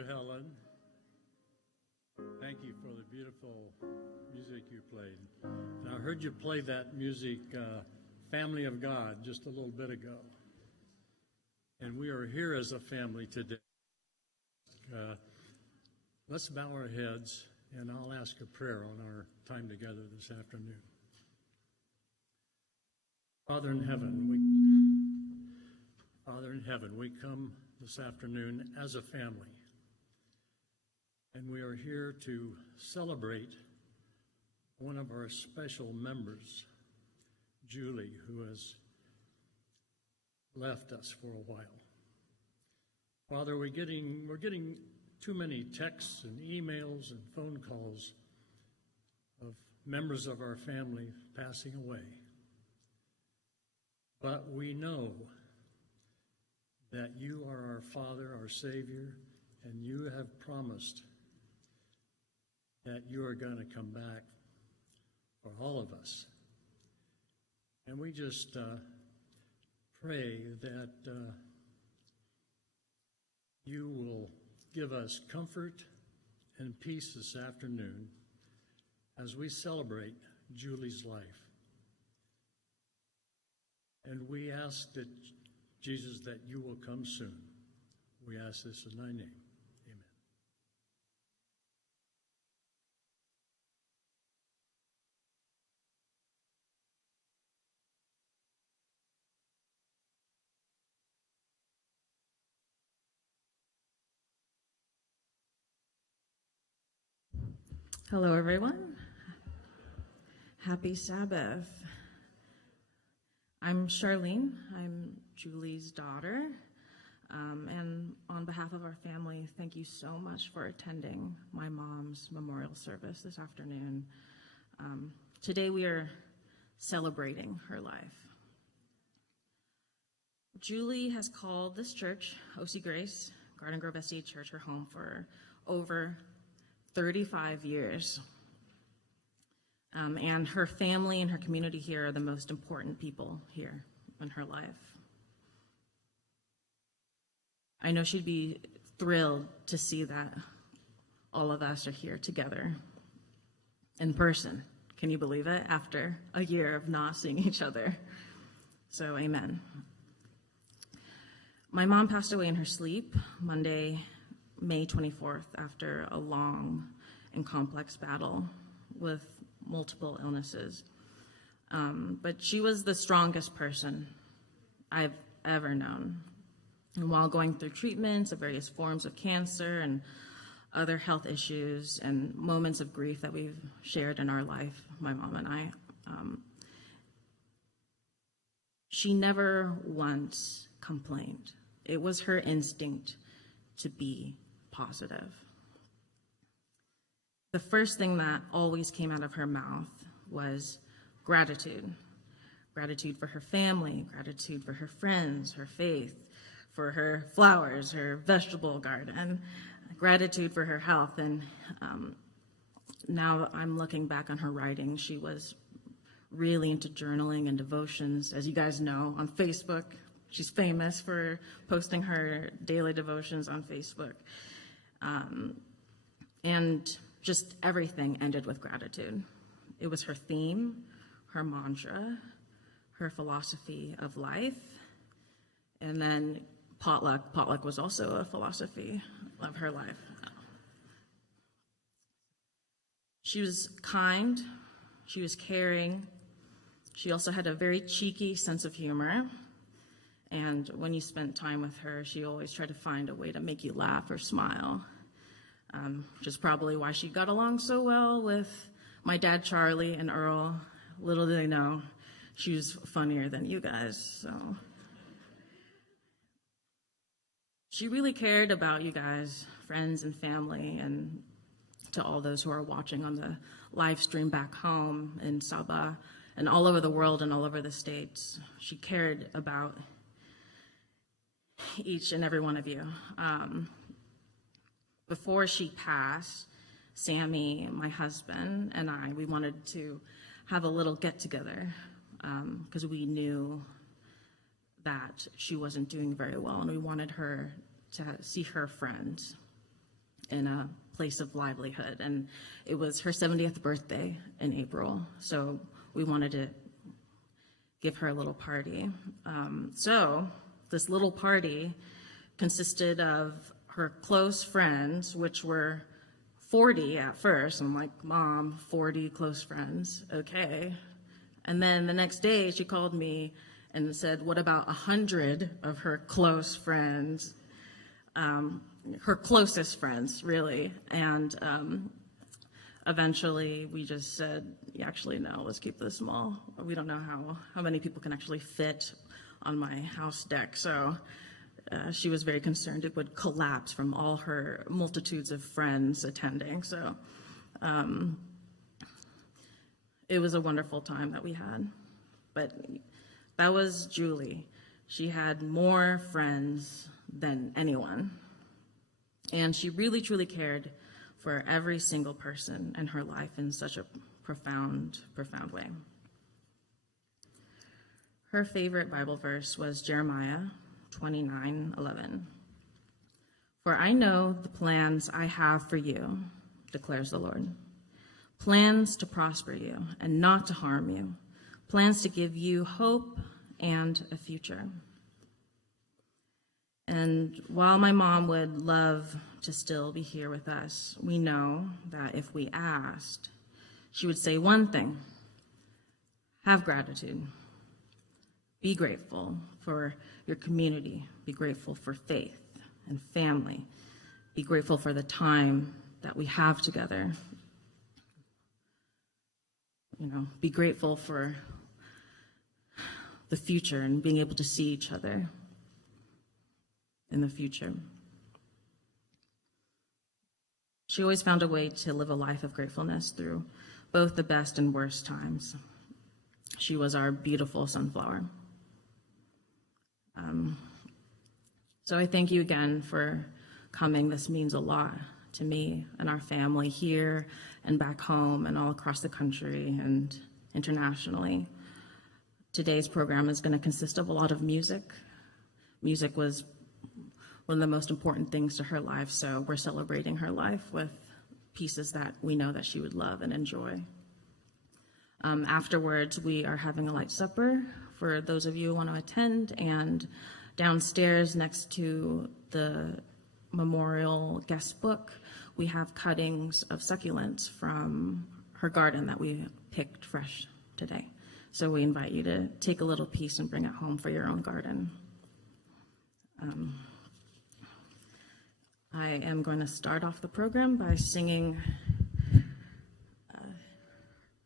you, Helen. Thank you for the beautiful music you played. And I heard you play that music, Family of God, just a little bit ago. And we are here as a family today. Let's bow our heads, and I'll ask a prayer on our time together this afternoon. Father in heaven, we come this afternoon as a family. And we are here to celebrate one of our special members, Julie, who has left us for a while. Father, we're getting too many texts and emails and phone calls of members of our family passing away. But we know that you are our Father, our Savior, and you have promised that you are going to come back for all of us. And we just pray that you will give us comfort and peace this afternoon as we celebrate Julie's life. And we ask that, Jesus, that you will come soon. We ask this in thy name. Hello, everyone. Happy Sabbath. I'm Charlene. I'm Julie's daughter. And on behalf of our family, thank you so much for attending my mom's memorial service this afternoon. Today we are celebrating her life. Julie has called this church, O.C. Grace, Garden Grove SDA Church, her home for over 35 years. And her family and her community here are the most important people here in her life. I know she'd be thrilled to see that all of us are here together in person. Can you believe it? After a year of not seeing each other. So, amen. My mom passed away in her sleep Monday, May 24th, after a long and complex battle with multiple illnesses. But she was the strongest person I've ever known. And while going through treatments of various forms of cancer and other health issues and moments of grief that we've shared in our life, my mom and I, she never once complained. It was her instinct to be positive. The first thing that always came out of her mouth was gratitude. Gratitude for her family, gratitude for her friends, her faith, for her flowers, her vegetable garden, gratitude for her health. And now I'm looking back on her writing. She was really into journaling and devotions. As you guys know, on Facebook, she's famous for posting her daily devotions on Facebook. And just everything ended with gratitude. It was her theme, her mantra, her philosophy of life. And then potluck. Potluck was also a philosophy of her life. She was kind. She was caring. She also had a very cheeky sense of humor. And when you spent time with her, she always tried to find a way to make you laugh or smile, which is probably why she got along so well with my dad, Charlie, and Earl. Little did they know, she was funnier than you guys. So she really cared about you guys, friends and family, and to all those who are watching on the live stream back home in Sabah and all over the world and all over the States. She cared about each and every one of you. Before she passed, Sammy, my husband, and I, we wanted to have a little get-together because we knew that she wasn't doing very well, and we wanted her to see her friends. in a place of livelihood. And it was her 70th birthday in April, so we wanted to give her a little party. So this little party consisted of her close friends, which were 40 at first. I'm like, Mom, 40 close friends, okay. And then the next day she called me and said, what about 100 of her close friends, her closest friends, really. And eventually we just said, actually, no, let's keep this small. We don't know how many people can actually fit on my house deck. So she was very concerned it would collapse from all her multitudes of friends attending. So it was a wonderful time that we had. But that was Julie. She had more friends than anyone. And she really, truly cared for every single person in her life in such a profound, profound way. Her favorite Bible verse was Jeremiah 29:11. For I know the plans I have for you, declares the Lord. Plans to prosper you and not to harm you. Plans to give you hope and a future. And while my mom would love to still be here with us, we know that if we asked, she would say one thing: have gratitude. Be grateful for your community. Be grateful for faith and family. Be grateful for the time that we have together. Be grateful for the future and being able to see each other in the future. She always found a way to live a life of gratefulness through both the best and worst times. She was our beautiful sunflower. So I thank you again for coming. This means a lot to me and our family here and back home and all across the country and internationally. Today's program is going to consist of a lot of music. Music was one of the most important things to her life, so we're celebrating her life with pieces that we know that she would love and enjoy. Afterwards, we are having a light supper for those of you who want to attend, and downstairs next to the memorial guest book, we have cuttings of succulents from her garden that we picked fresh today. So we invite you to take a little piece and bring it home for your own garden. I am going to start off the program by singing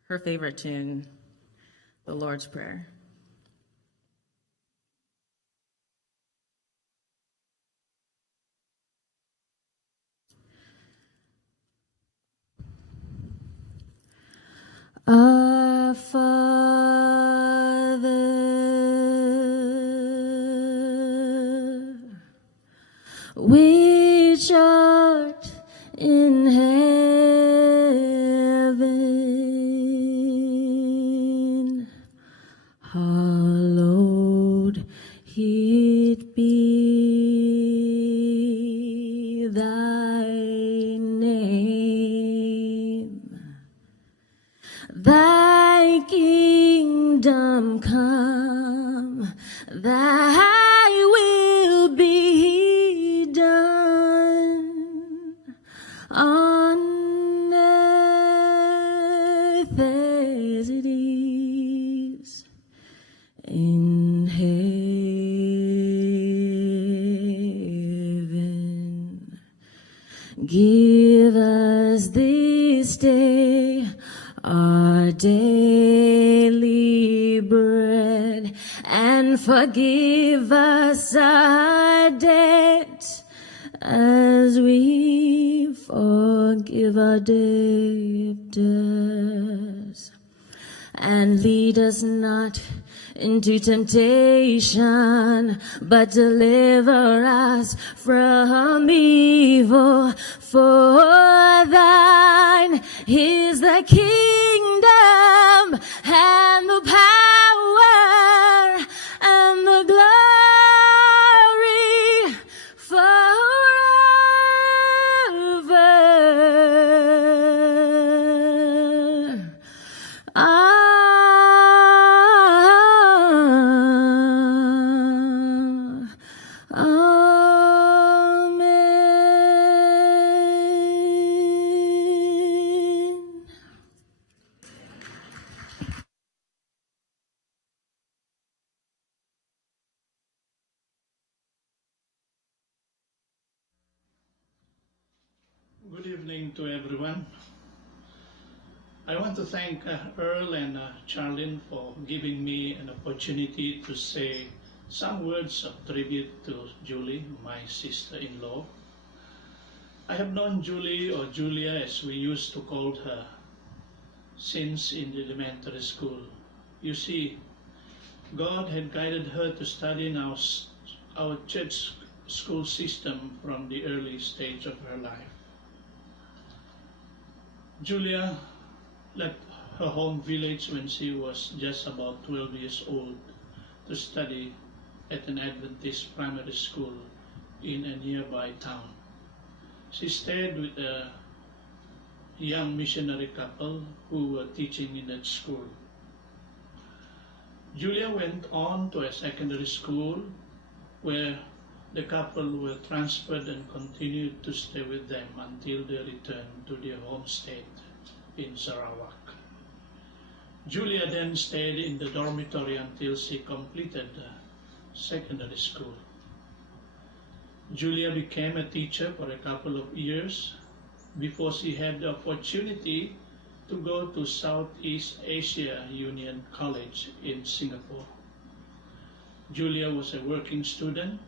her favorite tune, the Lord's Prayer. Our Father, which art in heaven, hallowed it be thy name. Thy kingdom come, thy will be done on earth as it is in heaven. Give us this day our daily bread, and forgive us our debt as we forgive our debtors. And lead us not into temptation, but deliver us from evil. For thine is the kingdom and the power and the glory forever. Amen. Good evening to everyone. I want to thank Earl and Charlene for giving me an opportunity to say some words of tribute to Julie, my sister-in-law. I have known Julie, or Julia as we used to call her, since in the elementary school. You see, God had guided her to study in our church school system from the early stage of her life. Julia left her home village when she was just about 12 years old to study at an Adventist primary school in a nearby town. She stayed with a young missionary couple who were teaching in that school. Julia went on to a secondary school where the couple were transferred and continued to stay with them until they returned to their home state in Sarawak. Julia then stayed in the dormitory until she completed secondary school. Julia became a teacher for a couple of years before she had the opportunity to go to Southeast Asia Union College in Singapore. Julia was a working student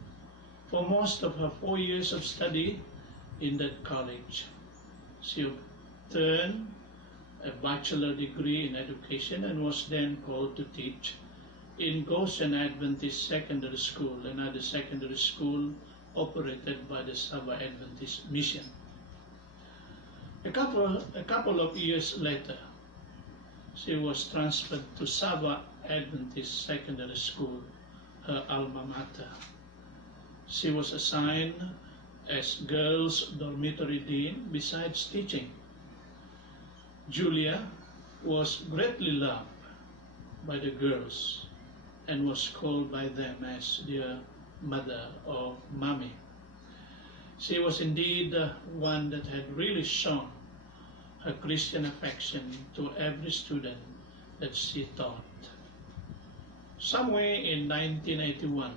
for most of her 4 years of study in that college. She obtained a bachelor degree in education and was then called to teach in Goshen Adventist Secondary School, another secondary school operated by the Sabah Adventist Mission. A couple of years later, she was transferred to Sabah Adventist Secondary School, her alma mater. She was assigned as girls' dormitory dean besides teaching. Julia was greatly loved by the girls and was called by them as their mother or mommy. She was indeed one that had really shown her Christian affection to every student that she taught. Somewhere in 1981,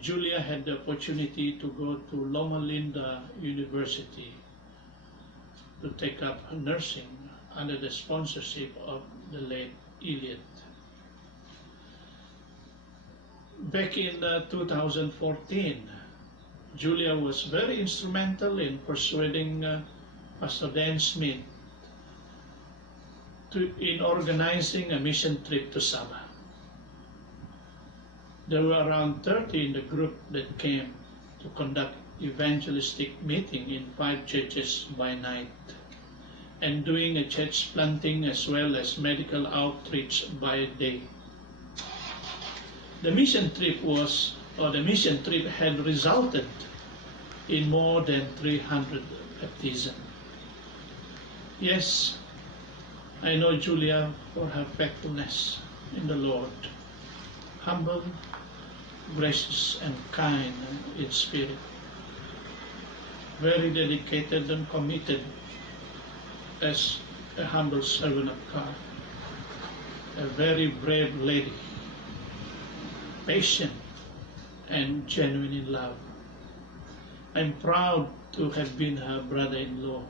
Julia had the opportunity to go to Loma Linda University to take up nursing under the sponsorship of the late Eliot. Back in 2014, Julia was very instrumental in persuading Pastor Dan Smith in organizing a mission trip to Sabah. There were around 30 in the group that came to conduct evangelistic meeting in 5 churches by night and doing a church planting as well as medical outreach by day. The mission trip had resulted in more than 300 baptisms. Yes, I know Julia for her faithfulness in the Lord, humble, gracious, and kind in spirit, very dedicated and committed as a humble servant of God, a very brave lady, patient and genuine in love. I'm proud to have been her brother-in-law.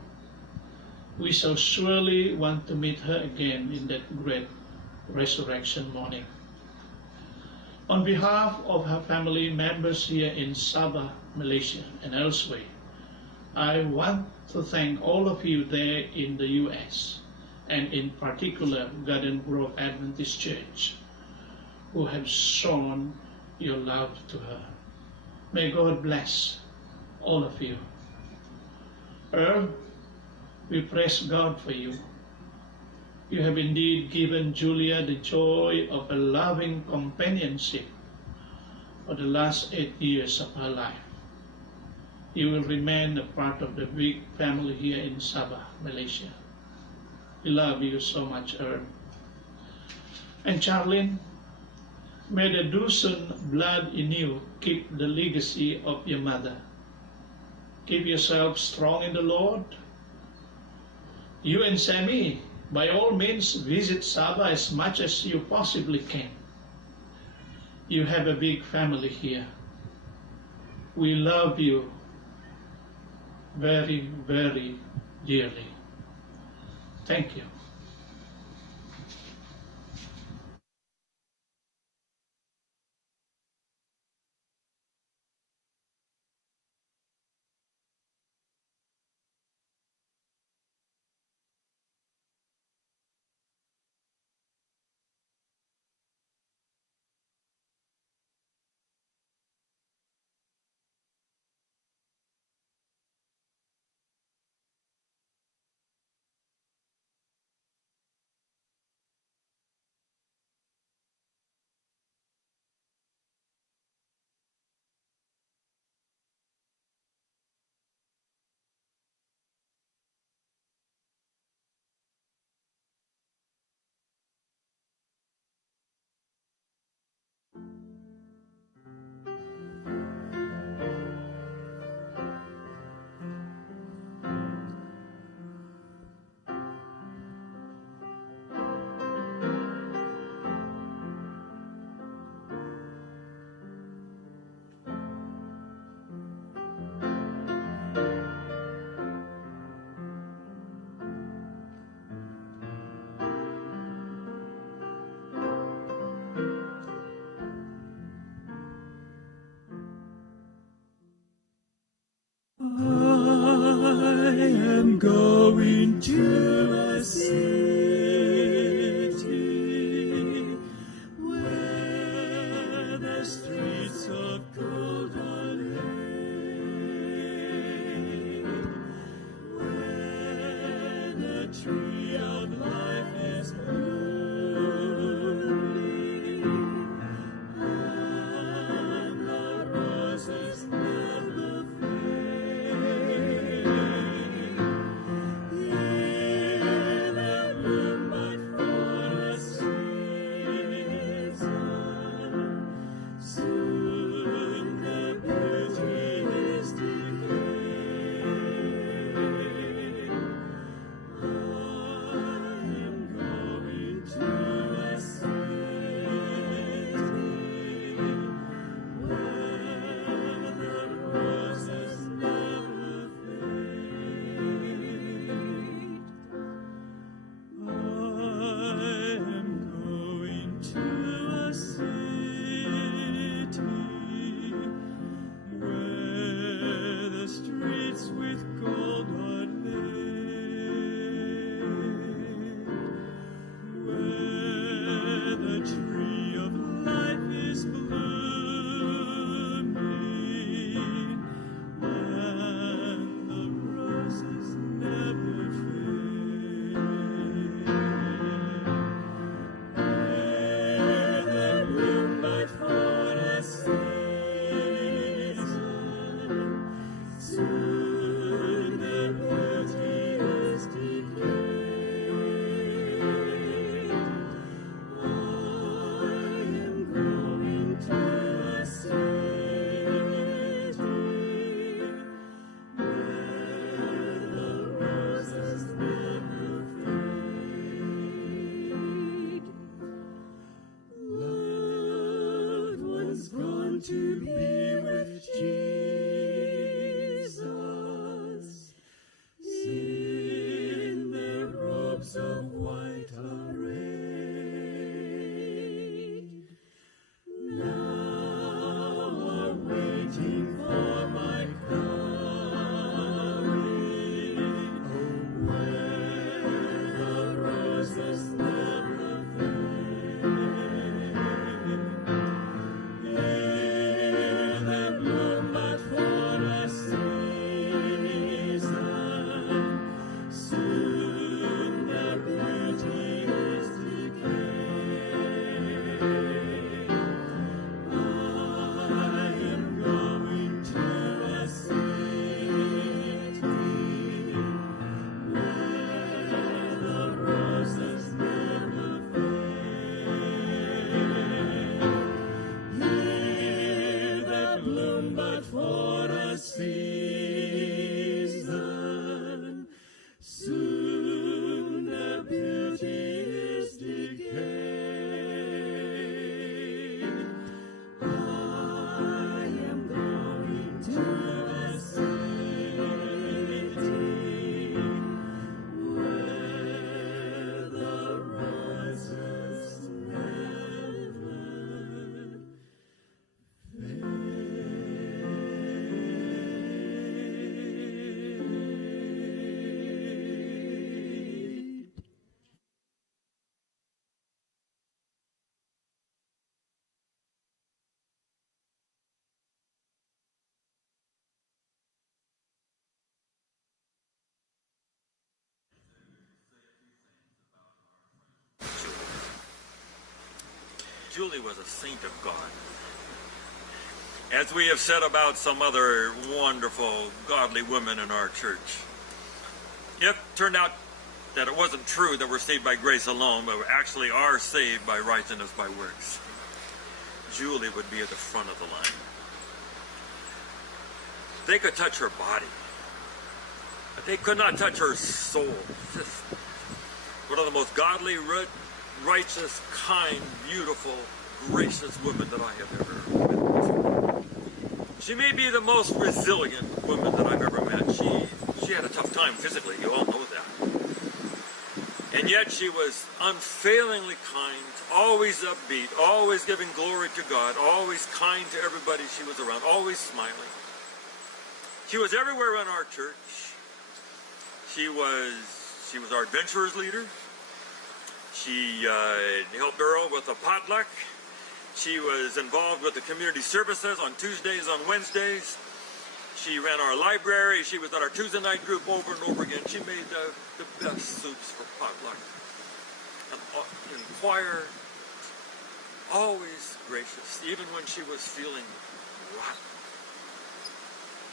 We shall surely want to meet her again in that great resurrection morning. On behalf of her family members here in Sabah, Malaysia, and elsewhere, I want to thank all of you there in the U.S. and in particular Garden Grove Adventist Church who have shown your love to her. May God bless all of you. Earl, we praise God for you. You have indeed given Julia the joy of a loving companionship for the last 8 years of her life. You will remain a part of the big family here in Sabah, Malaysia. We love you so much, Earl. And Charlene, May the Dusun blood in you keep the legacy of your mother. Keep yourself strong in the Lord. You and Sammy, by all means, visit Saba as much as you possibly can. You have a big family here. We love you very, very dearly. Thank you. I am going to a city where the streets of gold are laid, where the tree of life is blooming, and the roses never fade. Here they bloom but for a season. Soon their beauty is decayed. I am going to a city where the roses never fade. I am going to a city where the streets with gold are laid, where the tree of life is blooming, and the roses never fade. Where they bloom but for a season, soon their beauty is decayed. I am going to a city where the roses never fade. Loved ones gone to be with Jesus, in their robes of white arrayed, now are waiting for my coming. Oh, where the roses never fade. Here they bloom but for a season. Soon their beauty is decayed. I am going to a city where the roses never fade. Julie was a saint of God. As we have said about some other wonderful, godly women in our church, it turned out that it wasn't true that we're saved by grace alone, but we actually are saved by righteousness by works. Julie would be at the front of the line. They could touch her body, but they could not touch her soul. Just one of the most godly, righteous, kind, beautiful, gracious women that I have ever met. She may be the most resilient woman that I've ever met. She had a tough time physically, you all know that. And yet she was unfailingly kind, always upbeat, always giving glory to God, always kind to everybody she was around, always smiling. She was everywhere in our church. She was our adventurers leader. She helped Earl with the potluck. She was involved with the community services on Tuesdays, on Wednesdays. She ran our library. She was at our Tuesday night group over and over again. She made the best soups for potluck. And in choir, always gracious, even when she was feeling rotten.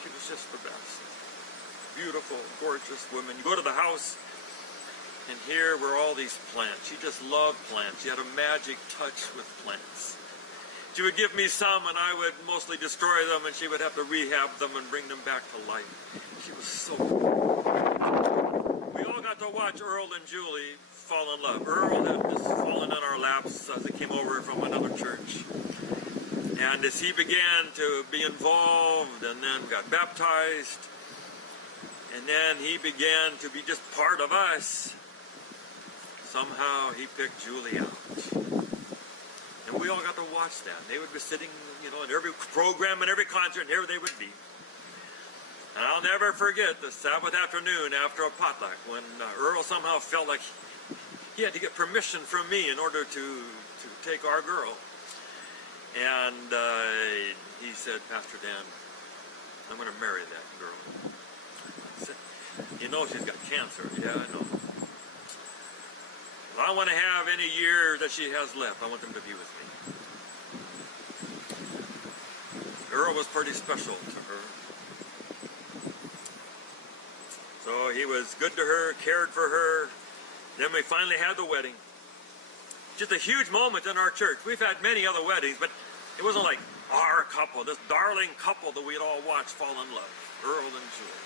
She was just the best. Beautiful, gorgeous woman. You go to the house, and here were all these plants. She just loved plants. She had a magic touch with plants. She would give me some, and I would mostly destroy them, and she would have to rehab them and bring them back to life. She was so good. We all got to watch Earl and Julie fall in love. Earl had just fallen in our laps as he came over from another church. And as he began to be involved and then got baptized, and then he began to be just part of us, somehow he picked Julie out. And we all got to watch that. They would be sitting, in every program and every concert, and here they would be. And I'll never forget the Sabbath afternoon after a potluck when Earl somehow felt like he had to get permission from me in order to take our girl. And he said, Pastor Dan, I'm going to marry that girl. I said, she's got cancer. Yeah, I know. I want to have any year that she has left. I want them to be with me. Earl was pretty special to her. So he was good to her, cared for her. Then we finally had the wedding. Just a huge moment in our church. We've had many other weddings, but it wasn't like our couple, this darling couple that we'd all watched fall in love, Earl and Julie.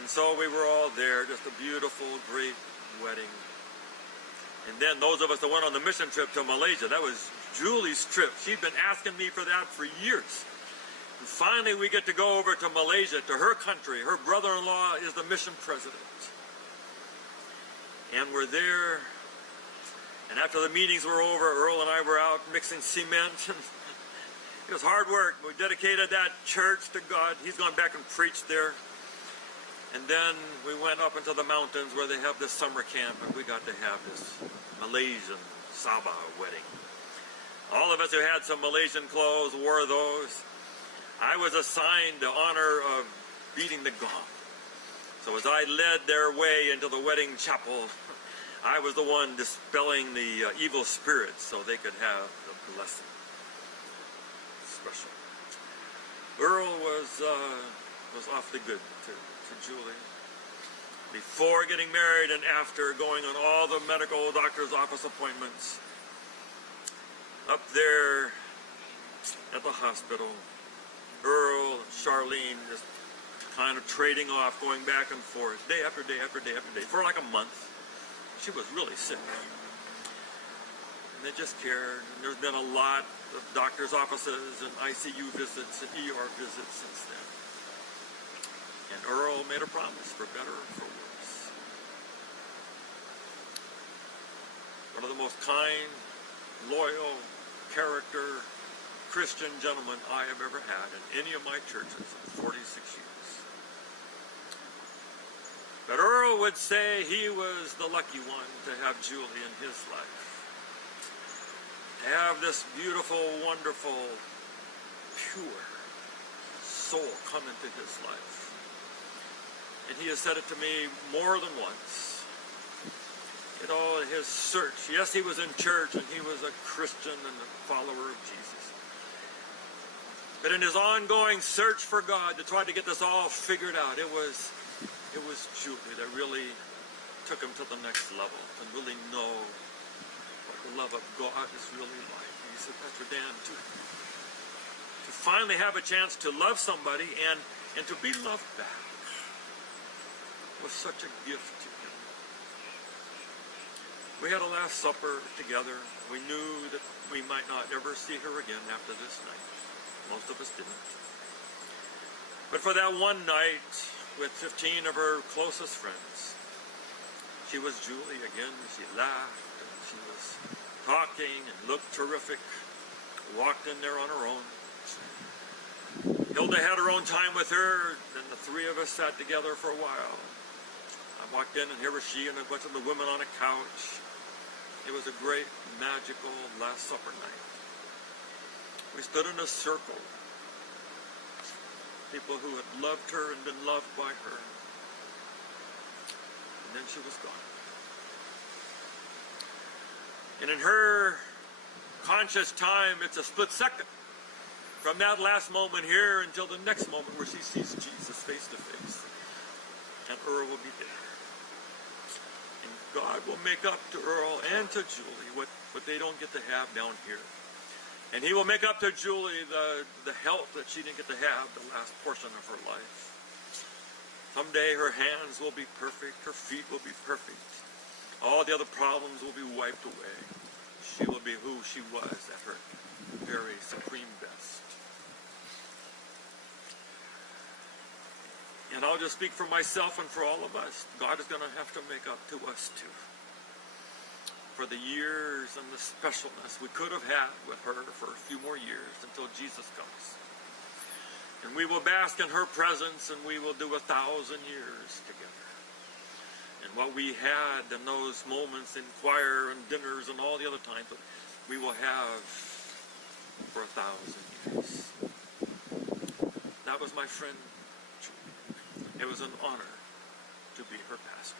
And so we were all there, just a beautiful, great wedding. And then those of us that went on the mission trip to Malaysia, that was Julie's trip. She'd been asking me for that for years. And finally we get to go over to Malaysia, to her country. Her brother-in-law is the mission president. And we're there. And after the meetings were over, Earl and I were out mixing cement. And it was hard work. We dedicated that church to God. He's gone back and preached there. And then we went up into the mountains where they have this summer camp, and we got to have this Malaysian Sabah wedding. All of us who had some Malaysian clothes wore those. I was assigned the honor of beating the gong. So as I led their way into the wedding chapel, I was the one dispelling the evil spirits so they could have the blessing. Special. Earl was awfully good to Julie. Before getting married and after, going on all the medical doctor's office appointments. Up there at the hospital. Earl and Charlene just kind of trading off, going back and forth, day after day after day after day, for like a month. She was really sick. And they just cared. And there's been a lot of doctor's offices and ICU visits and ER visits since then. And Earl made a promise, for better or for worse. One of the most kind, loyal, character, Christian gentlemen I have ever had in any of my churches in 46 years. But Earl would say he was the lucky one to have Julie in his life. To have this beautiful, wonderful, pure soul come into his life. And he has said it to me more than once. You know, his search. Yes, he was in church and he was a Christian and a follower of Jesus. But in his ongoing search for God to try to get this all figured out, it was Julie that really took him to the next level and really know what the love of God is really like. And he said, Pastor Dan, to finally have a chance to love somebody and to be loved back was such a gift to him. We had a Last Supper together. We knew that we might not ever see her again after this night. Most of us didn't. But for that one night, with 15 of her closest friends, she was Julie again. She laughed and she was talking and looked terrific. Walked in there on her own. Hilda had her own time with her, and the three of us sat together for a while. I walked in and here was she and a bunch of the women on a couch. It was a great, magical Last Supper night. We stood in a circle. People who had loved her and been loved by her. And then she was gone. And in her conscious time, it's a split second. From that last moment here until the next moment where she sees Jesus face to face. And Earl will be there. And God will make up to Earl and to Julie what they don't get to have down here. And he will make up to Julie the health that she didn't get to have the last portion of her life. Someday her hands will be perfect, her feet will be perfect. All the other problems will be wiped away. She will be who she was at her very supreme best. And I'll just speak for myself and for all of us. God is going to have to make up to us too. For the years and the specialness we could have had with her for a few more years until Jesus comes. And we will bask in her presence and we will do 1,000 years together. And what we had in those moments in choir and dinners and all the other times, we will have for 1,000 years. That was my friend Julie. It was an honor to be her pastor.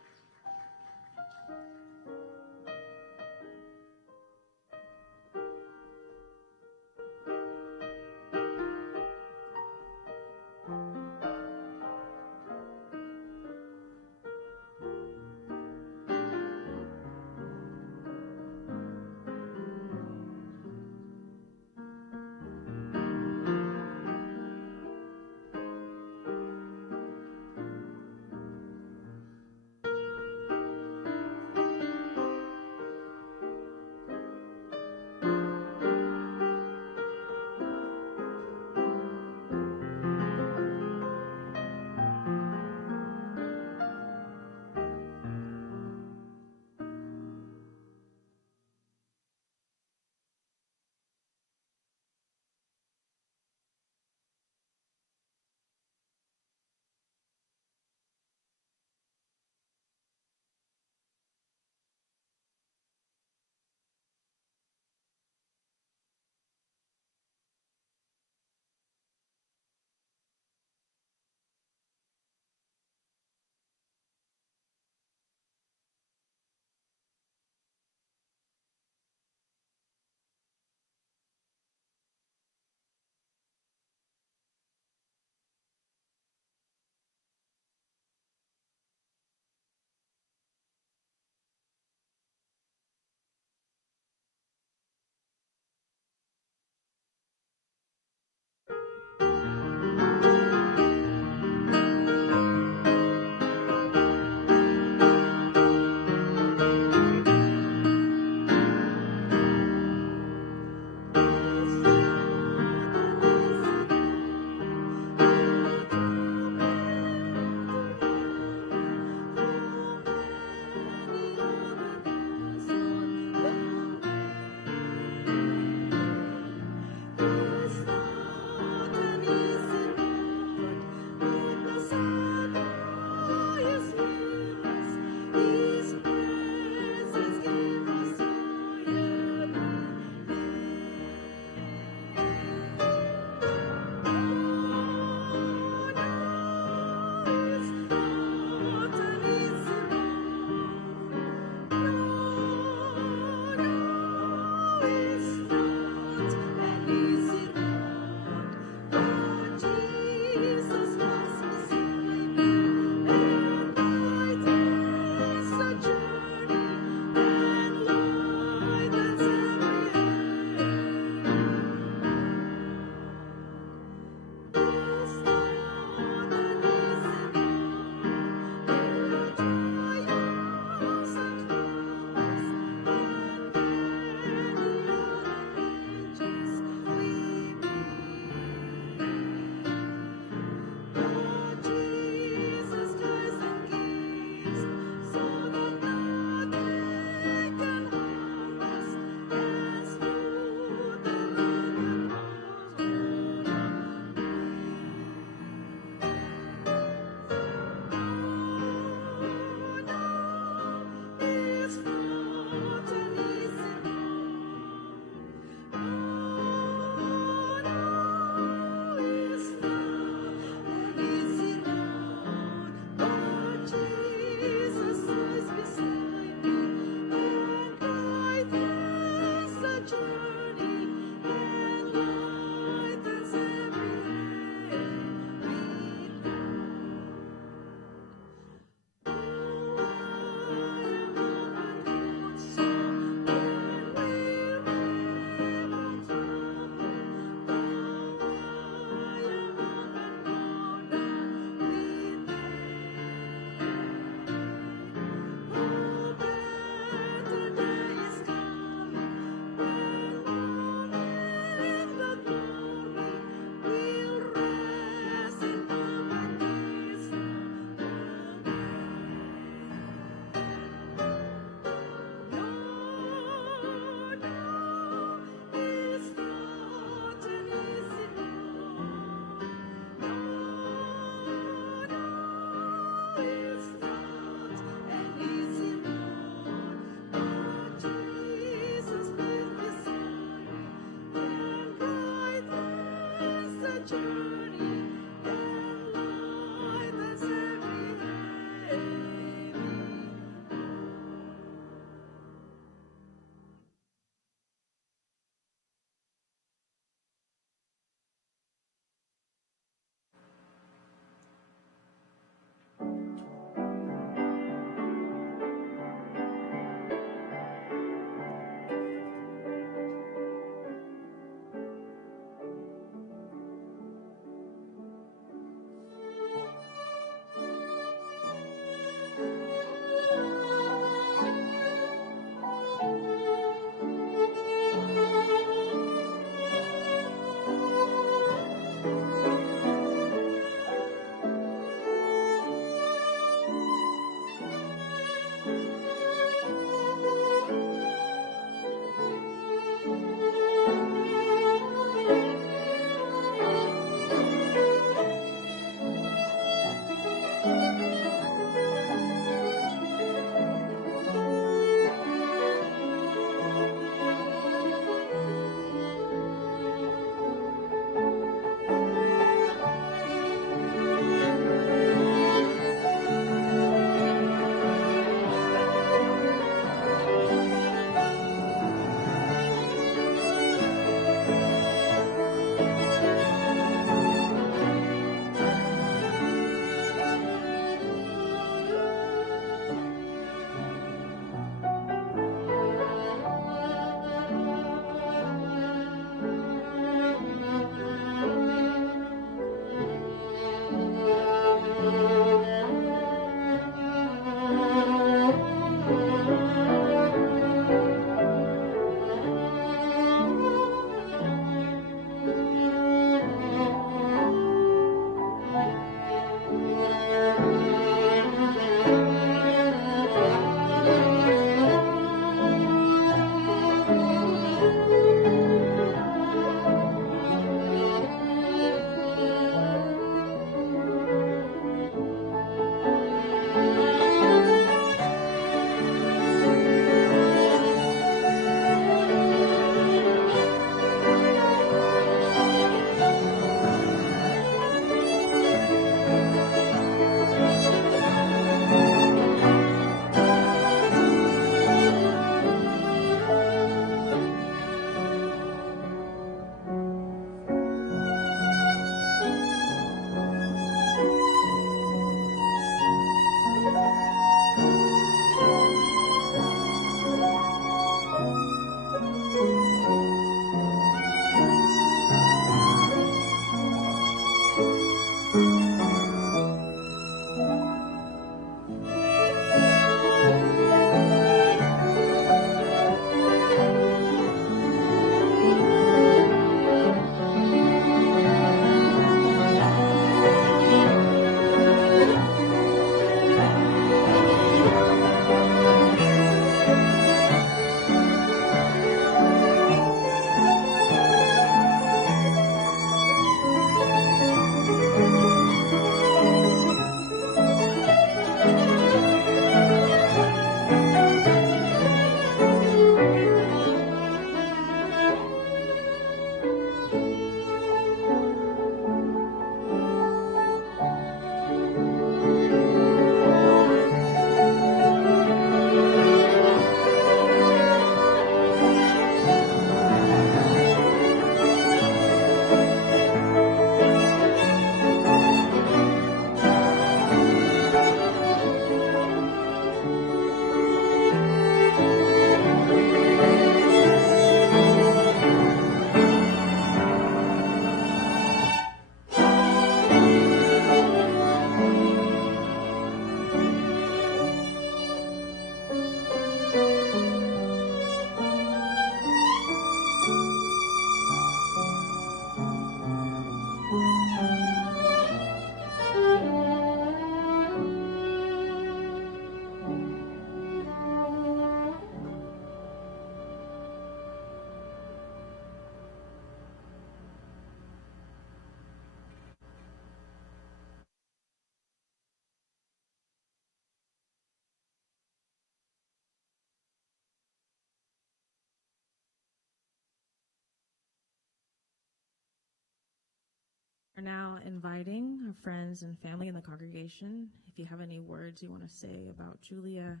We're now inviting our friends and family in the congregation. If you have any words you want to say about Julia,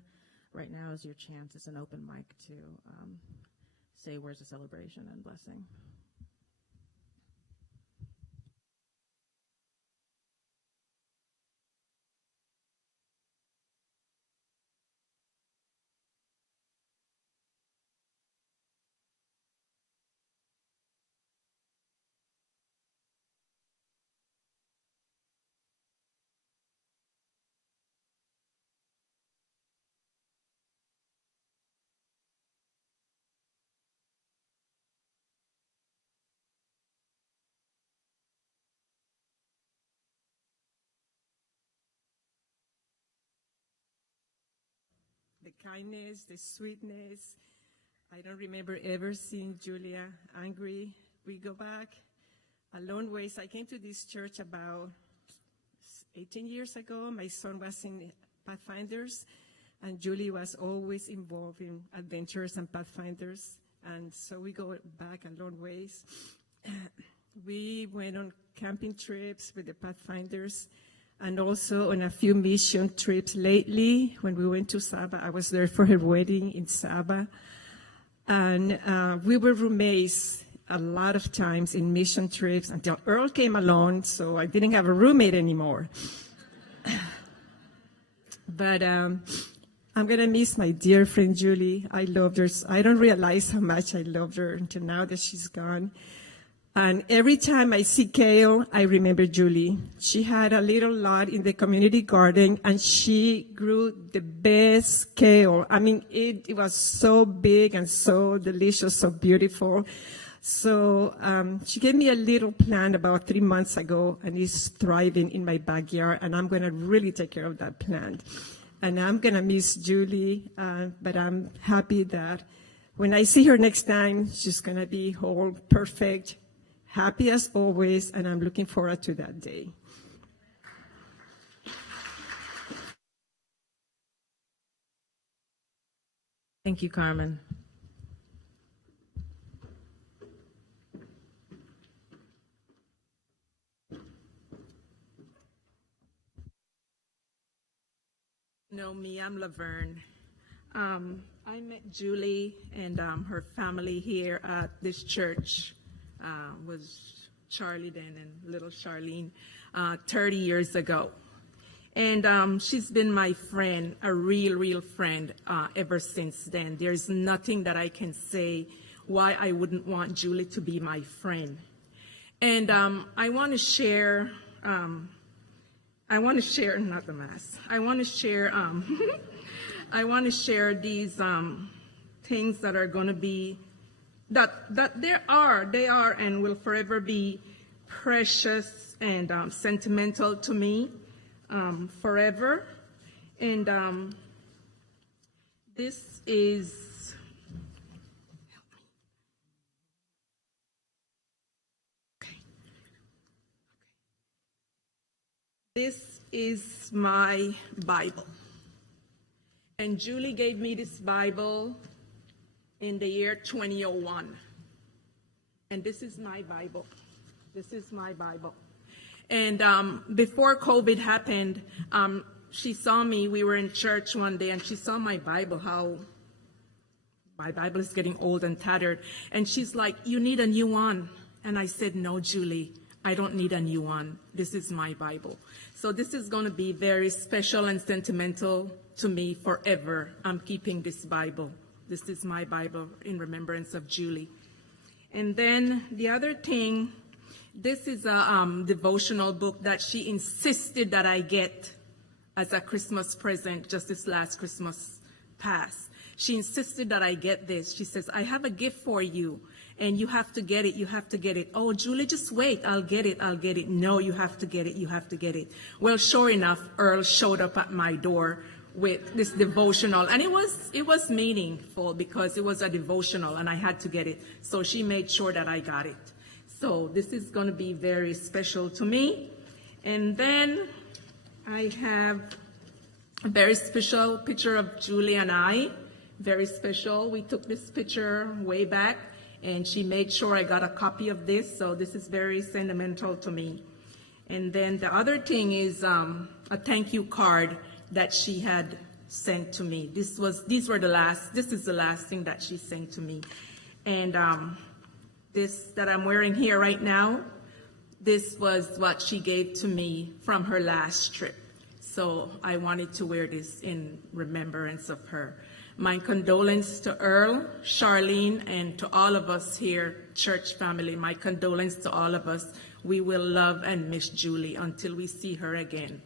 right now is your chance. It's an open mic to say words of celebration and blessing. The kindness, the sweetness. I don't remember ever seeing Julia angry. We go back a long ways. I came to this church about 18 years ago. My son was in Pathfinders, and Julie was always involved in adventures and Pathfinders. And so we go back a long ways. We went on camping trips with the Pathfinders, and also on a few mission trips lately. When we went to Saba, I was there for her wedding in Saba. And we were roommates a lot of times in mission trips until Earl came along, so I didn't have a roommate anymore. But I'm going to miss my dear friend Julie. I loved her. I don't realize how much I loved her until now that she's gone. And every time I see kale, I remember Julie. She had a little lot in the community garden, and she grew the best kale. I mean, it was so big and so delicious, so beautiful. So she gave me a little plant about 3 months ago, and it's thriving in my backyard, and I'm going to really take care of that plant. And I'm going to miss Julie, but I'm happy that when I see her next time, she's going to be whole, perfect, happy as always, and I'm looking forward to that day. Thank you, Carmen. You know me, I'm Laverne. I met Julie and her family here at this church. Was Charlie then and little Charlene 30 years ago. And she's been my friend, a real friend ever since then. There's nothing that I can say why I wouldn't want Julie to be my friend. And I want to share, not the mass. I want to share, I want to share these things that are going to be, that they are and will forever be precious and sentimental to me forever. And this is, this is my Bible. And Julie gave me this Bible in the year 2001. And this is my Bible. This is my Bible. And before COVID happened, she saw me. We were in church one day, and she saw my Bible, how my Bible is getting old and tattered. And she's like, "You need a new one." And I said, "No, Julie, I don't need a new one. This is my Bible." So this is going to be very special and sentimental to me forever. I'm keeping this Bible. This is my Bible in remembrance of Julie. And then the other thing, this is a devotional book that she insisted that I get as a Christmas present just this last Christmas past. She insisted that I get this. She says, "I have a gift for you, and you have to get it. You have to get it." "Oh, Julie, just wait. I'll get it. I'll get it." "No, you have to get it. You have to get it." Well, sure enough, Earl showed up at my door with this devotional, and it was meaningful because it was a devotional and I had to get it. So she made sure that I got it. So this is going to be very special to me. And then I have a very special picture of Julie and I. Very special. We took this picture way back, and she made sure I got a copy of this. So this is very sentimental to me. And then the other thing is a thank you card that she had sent to me. This is the last thing that she sent to me. And this that I'm wearing here right now, this was what she gave to me from her last trip. So I wanted to wear this in remembrance of her. My condolence to Earl, Charlene, and to all of us here, church family. My condolence to all of us. We will love and miss Julie until we see her again.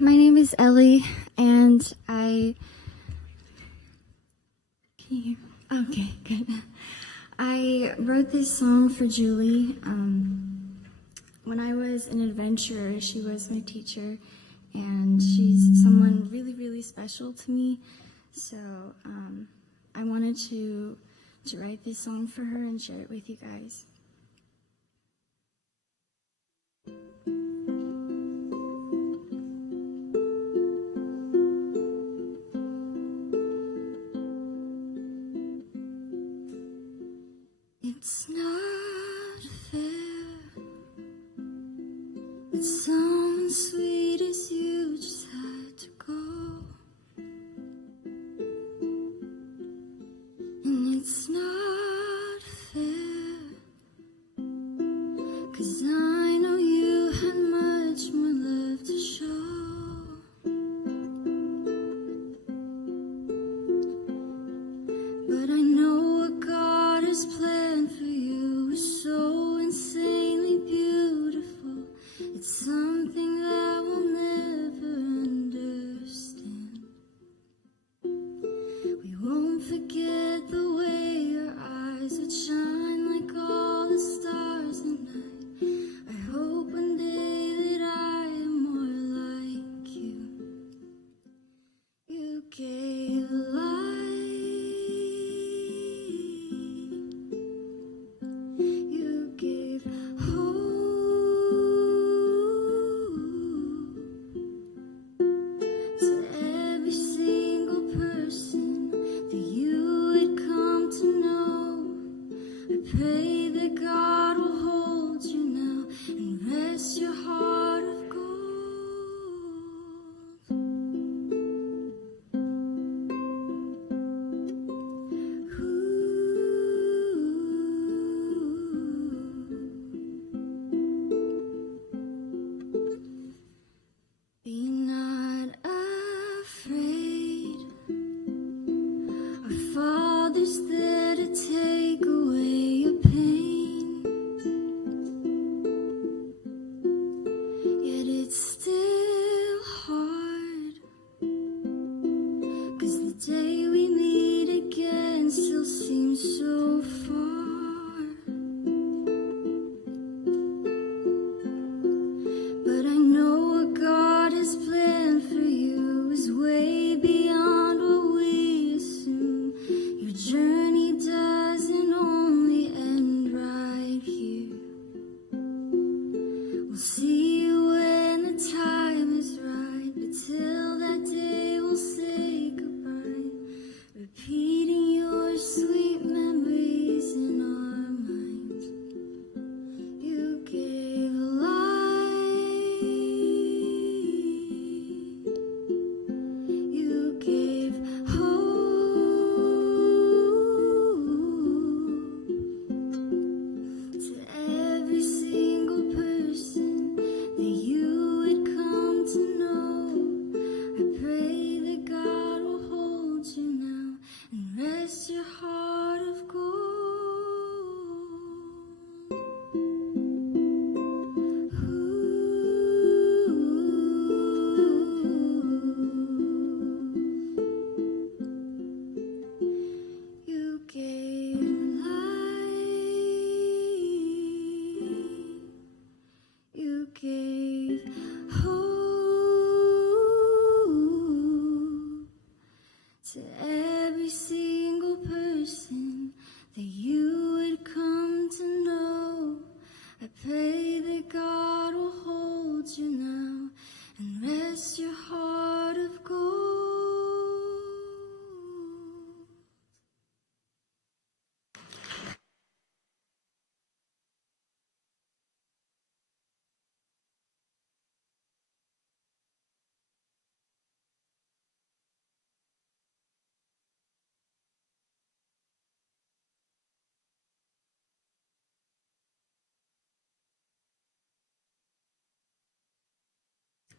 My name is Ellie, and okay, good. I wrote this song for Julie. When I was an adventurer, she was my teacher, and she's someone really, really special to me. So I wanted to write this song for her and share it with you guys. It's not fair that someone sweet as you just had to go. And it's not fair, 'cause I know you had much more left to show. But I know what God has planned for you is so insanely beautiful. It's something that we'll never understand. We won't forget the way your eyes would shine like all the stars at night, or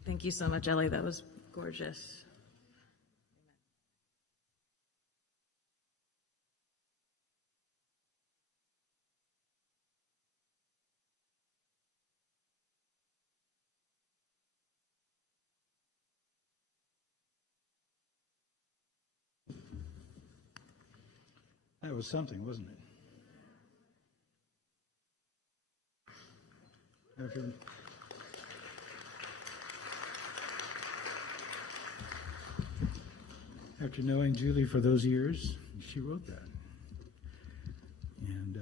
Thank you so much, Ellie. That was gorgeous. That was something, wasn't it? After knowing Julie for those years, she wrote that. And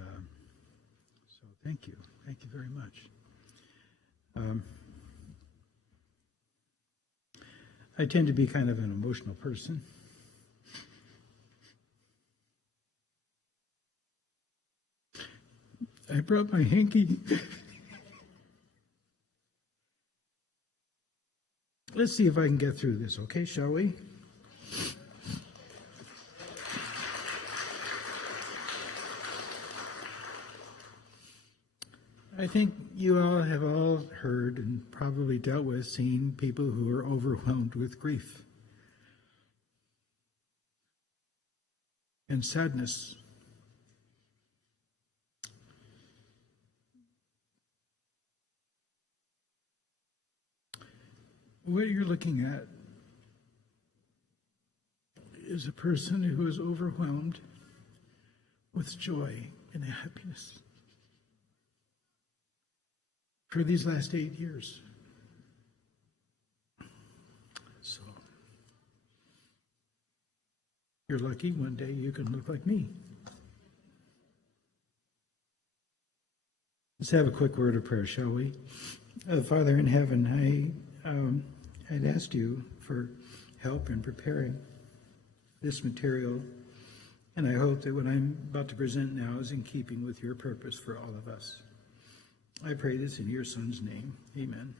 so thank you. Thank you very much. I tend to be kind of an emotional person. I brought my hanky. Let's see if I can get through this, okay, shall we? I think you all have heard and probably dealt with seeing people who are overwhelmed with grief and sadness. What you're looking at is a person who is overwhelmed with joy and happiness for these last 8 years. So, you're lucky one day you can look like me. Let's have a quick word of prayer, shall we? Father in heaven, I'd asked you for help in preparing this material, and I hope that what I'm about to present now is in keeping with your purpose for all of us. I pray this in your Son's name. Amen.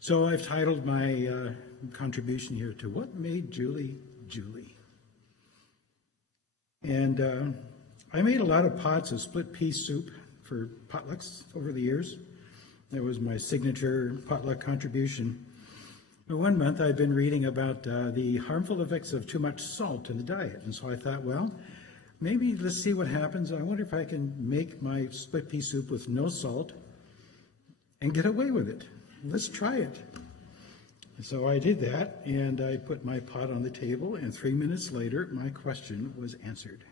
So I've titled my contribution here to What Made Julie, Julie. And I made a lot of pots of split pea soup for potlucks over the years. That was my signature potluck contribution. But one month I've been reading about the harmful effects of too much salt in the diet. And so I thought, well, maybe let's see what happens. I wonder if I can make my split pea soup with no salt and get away with it. Let's try it. And so I did that, and I put my pot on the table, and 3 minutes later, my question was answered.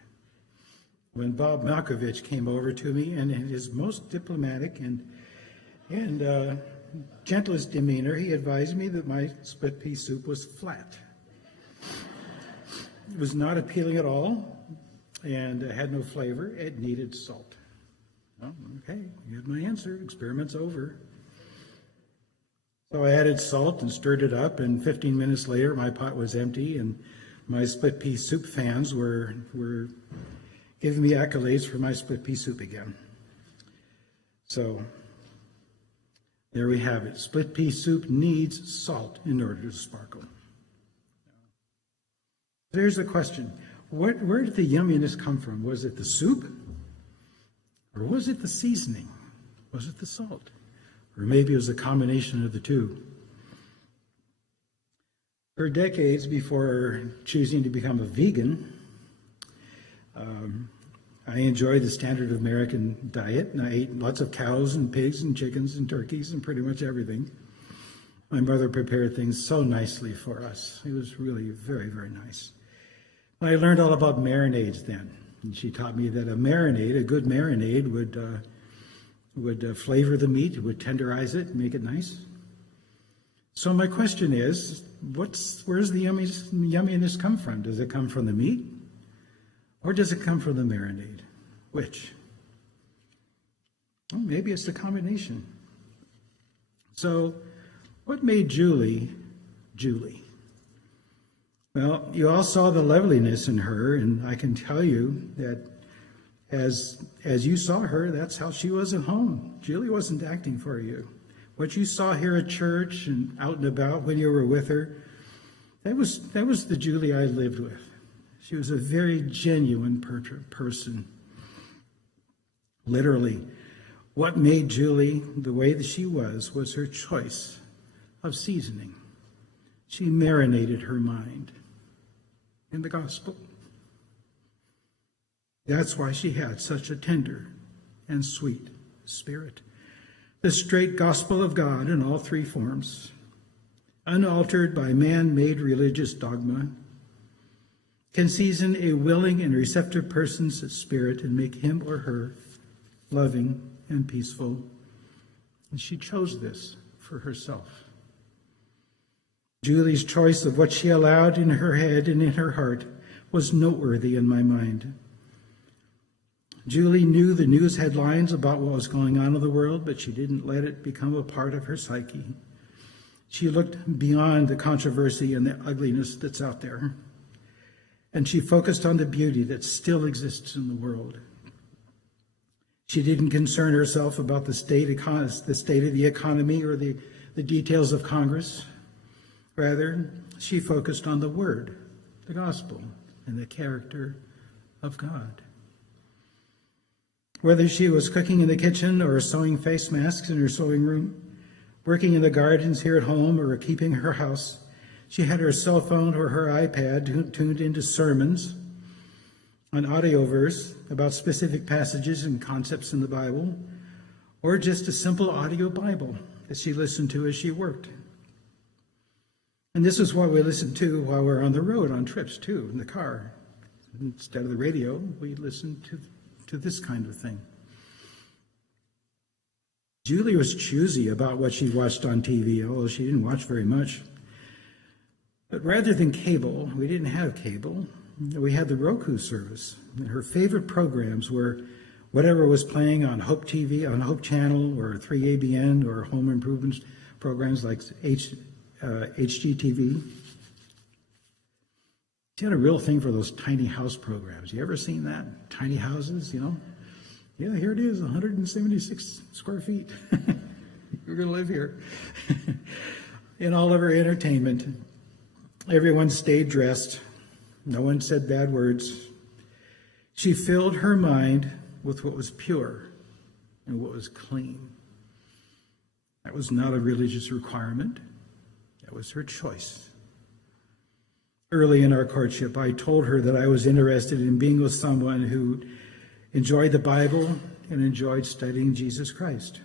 When Bob Malkovich came over to me, and in his most diplomatic and gentlest demeanor, he advised me that my split pea soup was flat. It was not appealing at all, and had no flavor. It needed salt. Well, okay, you had my answer. Experiment's over. So I added salt and stirred it up, and 15 minutes later, my pot was empty, and my split pea soup fans were giving me accolades for my split pea soup again. So there we have it. Split pea soup needs salt in order to sparkle. There's the question. Where did the yumminess come from? Was it the soup? Or was it the seasoning? Was it the salt? Or maybe it was a combination of the two. For decades before choosing to become a vegan, I enjoyed the standard American diet, and I ate lots of cows and pigs and chickens and turkeys and pretty much everything. My mother prepared things so nicely for us. It was really very, very nice. I learned all about marinades then, and she taught me that a good marinade, would flavor the meat, it would tenderize it, make it nice. So my question is, where's the yumminess come from? Does it come from the meat, or does it come from the marinade? Which? Well, maybe it's the combination. So, what made Julie, Julie? Well, you all saw the loveliness in her, and I can tell you that as you saw her, that's how she was at home. Julie wasn't acting for you. What you saw here at church and out and about when you were with her, that was the Julie I lived with. She was a very genuine person. Literally, What made Julie the way that she was her choice of seasoning. She marinated her mind in the gospel. That's why she had such a tender and sweet spirit. The straight gospel of God in all three forms, unaltered by man-made religious dogma, can season a willing and receptive person's spirit and make him or her loving and peaceful. And she chose this for herself. Julie's choice of what she allowed in her head and in her heart was noteworthy in my mind. Julie knew the news headlines about what was going on in the world, but she didn't let it become a part of her psyche. She looked beyond the controversy and the ugliness that's out there, and she focused on the beauty that still exists in the world. She didn't concern herself about the state of the economy or the details of Congress. Rather, she focused on the Word, the gospel, and the character of God. Whether she was cooking in the kitchen or sewing face masks in her sewing room, working in the gardens here at home or keeping her house, she had her cell phone or her iPad tuned into sermons, an audio verse about specific passages and concepts in the Bible, or just a simple audio Bible that she listened to as she worked. And this is what we listened to while we're on the road, on trips too, in the car. Instead of the radio, we listened to this kind of thing. Julie was choosy about what she watched on TV, although she didn't watch very much. But rather than cable, we didn't have cable, we had the Roku service. And her favorite programs were whatever was playing on Hope TV, on Hope Channel, or 3ABN, or home improvement programs like HGTV. She had a real thing for those tiny house programs. You ever seen that? Tiny houses, you know? Yeah, here it is, 176 square feet. You're going to live here. In all of her entertainment, everyone stayed dressed. No one said bad words. She filled her mind with what was pure and what was clean. That was not a religious requirement. That was her choice. Early in our courtship, I told her that I was interested in being with someone who enjoyed the Bible and enjoyed studying Jesus Christ.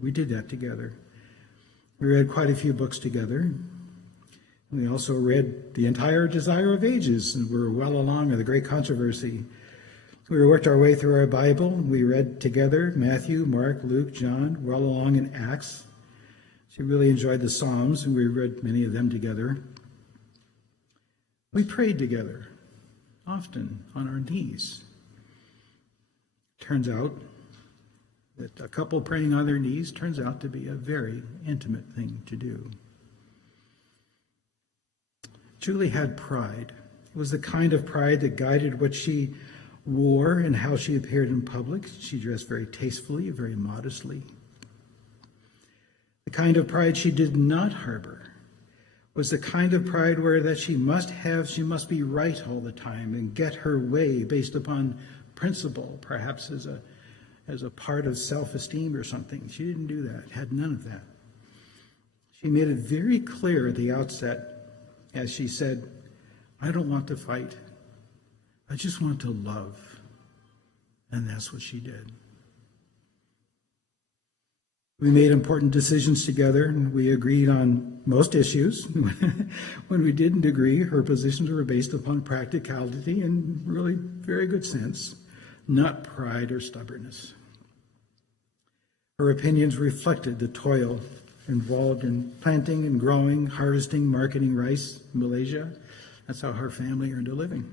We did that together. We read quite a few books together. We also read the entire Desire of Ages, and we were well along in the great controversy. We worked our way through our Bible. We read together Matthew, Mark, Luke, John, well along in Acts. She really enjoyed the Psalms, and we read many of them together. We prayed together, often on our knees. Turns out that a couple praying on their knees turns out to be a very intimate thing to do. Julie had pride. It was the kind of pride that guided what she wore and how she appeared in public. She dressed very tastefully, very modestly. The kind of pride she did not harbor was the kind of pride where that she must be right all the time and get her way based upon principle, perhaps as a part of self-esteem or something. She didn't do that, had none of that. She made it very clear at the outset, as she said, I don't want to fight. I just want to love. And that's what she did. We made important decisions together, and we agreed on most issues. When we didn't agree, her positions were based upon practicality and really very good sense, not pride or stubbornness. Her opinions reflected the toil involved in planting and growing, harvesting, marketing rice in Malaysia. That's how her family earned a living.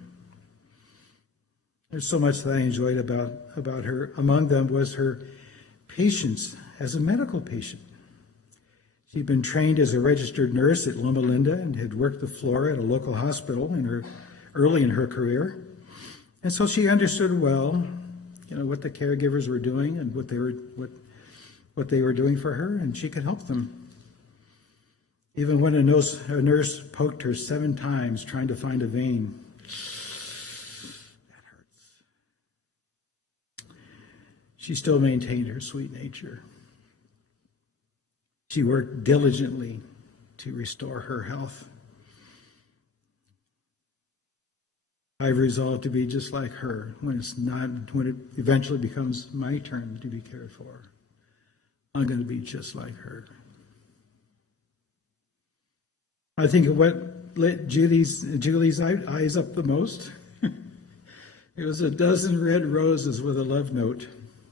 There's so much that I enjoyed about her. Among them was her patience as a medical patient. She'd been trained as a registered nurse at Loma Linda and had worked the floor at a local hospital early in her career. And so she understood well, what the caregivers were doing and what they were doing for her, and she could help them. Even when a nurse poked her 7 times trying to find a vein, that hurts. she still maintained her sweet nature. She worked diligently to restore her health. I've resolved to be just like her when it eventually becomes my turn to be cared for. I'm going to be just like her. I think of what lit Julie's eyes up the most. It was a dozen red roses with a love note,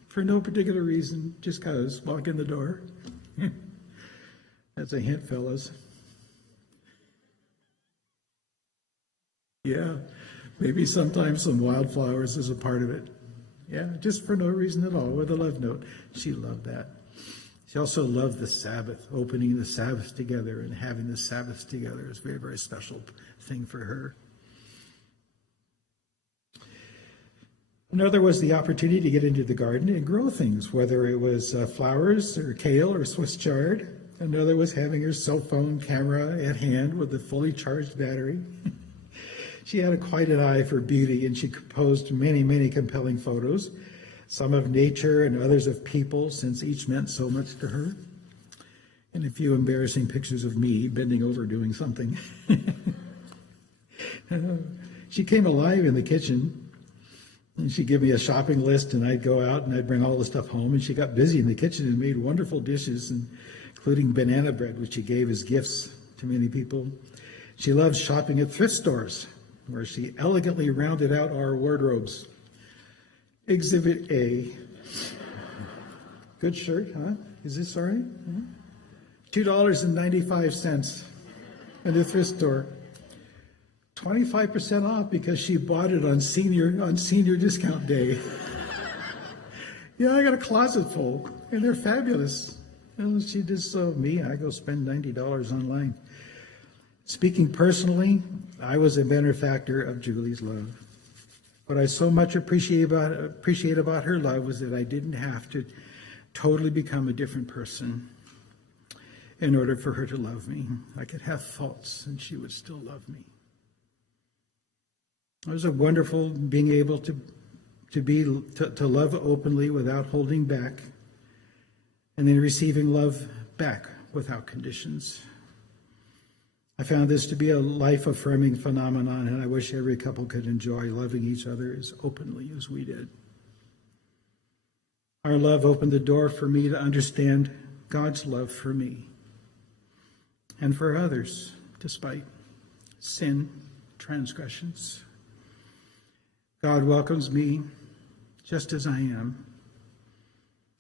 for no particular reason, just because walk in the door. That's a hint, fellas. Yeah, maybe sometimes some wildflowers is a part of it. Yeah, just for no reason at all, with a love note. She loved that. She also loved the Sabbath, opening the Sabbath together and having the Sabbath together is a very, very special thing for her. Another was the opportunity to get into the garden and grow things, whether it was flowers or kale or Swiss chard. Another was having her cell phone camera at hand with a fully charged battery. She had quite an eye for beauty, and she composed many, many compelling photos, some of nature and others of people, since each meant so much to her, and a few embarrassing pictures of me bending over doing something. She came alive in the kitchen. And she'd give me a shopping list, and I'd go out and I'd bring all the stuff home. And she got busy in the kitchen and made wonderful dishes, including banana bread, which she gave as gifts to many people. She loved shopping at thrift stores, where she elegantly rounded out our wardrobes. Exhibit A. Good shirt, huh? Is this all right? $2.95 at the thrift store. 25% off because she bought it on senior discount day. Yeah, I got a closet full, and they're fabulous. And she just saw me. I go spend $90 online. Speaking personally, I was a benefactor of Julie's love. What I so much appreciate about her love was that I didn't have to totally become a different person in order for her to love me. I could have faults, and she would still love me. It was a wonderful being able to love openly without holding back, and then receiving love back without conditions. I found this to be a life-affirming phenomenon, and I wish every couple could enjoy loving each other as openly as we did. Our love opened the door for me to understand God's love for me and for others, despite sin, transgressions. God welcomes me just as I am,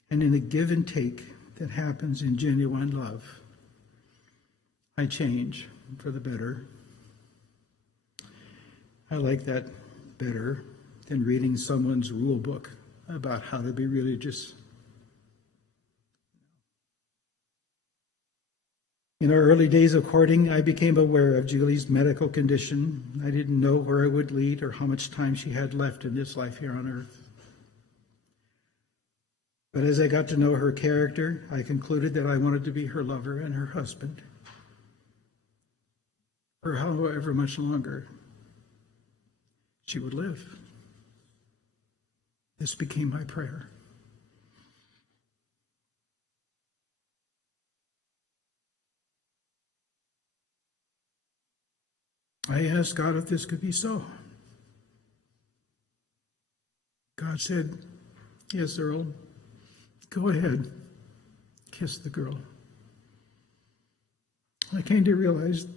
and in the give and take that happens in genuine love, I change for the better. I like that better than reading someone's rule book about how to be religious. In our early days of courting, I became aware of Julie's medical condition. I didn't know where it would lead or how much time she had left in this life here on earth. But as I got to know her character, I concluded that I wanted to be her lover and her husband for however much longer she would live. This became my prayer. I asked God if this could be so. God said, "Yes, Earl, go ahead, kiss the girl." I came to realize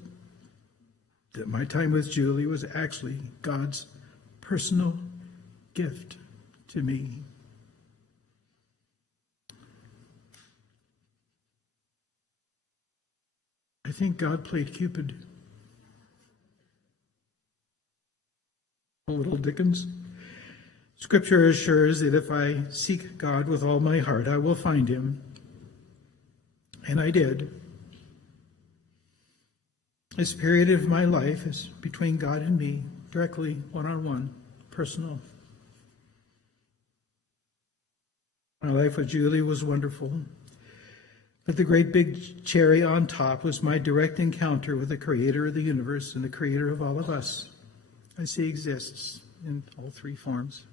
that my time with Julie was actually God's personal gift to me. I think God played Cupid. Little Dickens. Scripture assures that if I seek God with all my heart, I will find him. And I did. This period of my life is between God and me, directly, one-on-one, personal. My life with Julie was wonderful. But the great big cherry on top was my direct encounter with the creator of the universe and the creator of all of us. As he exists in all three forms.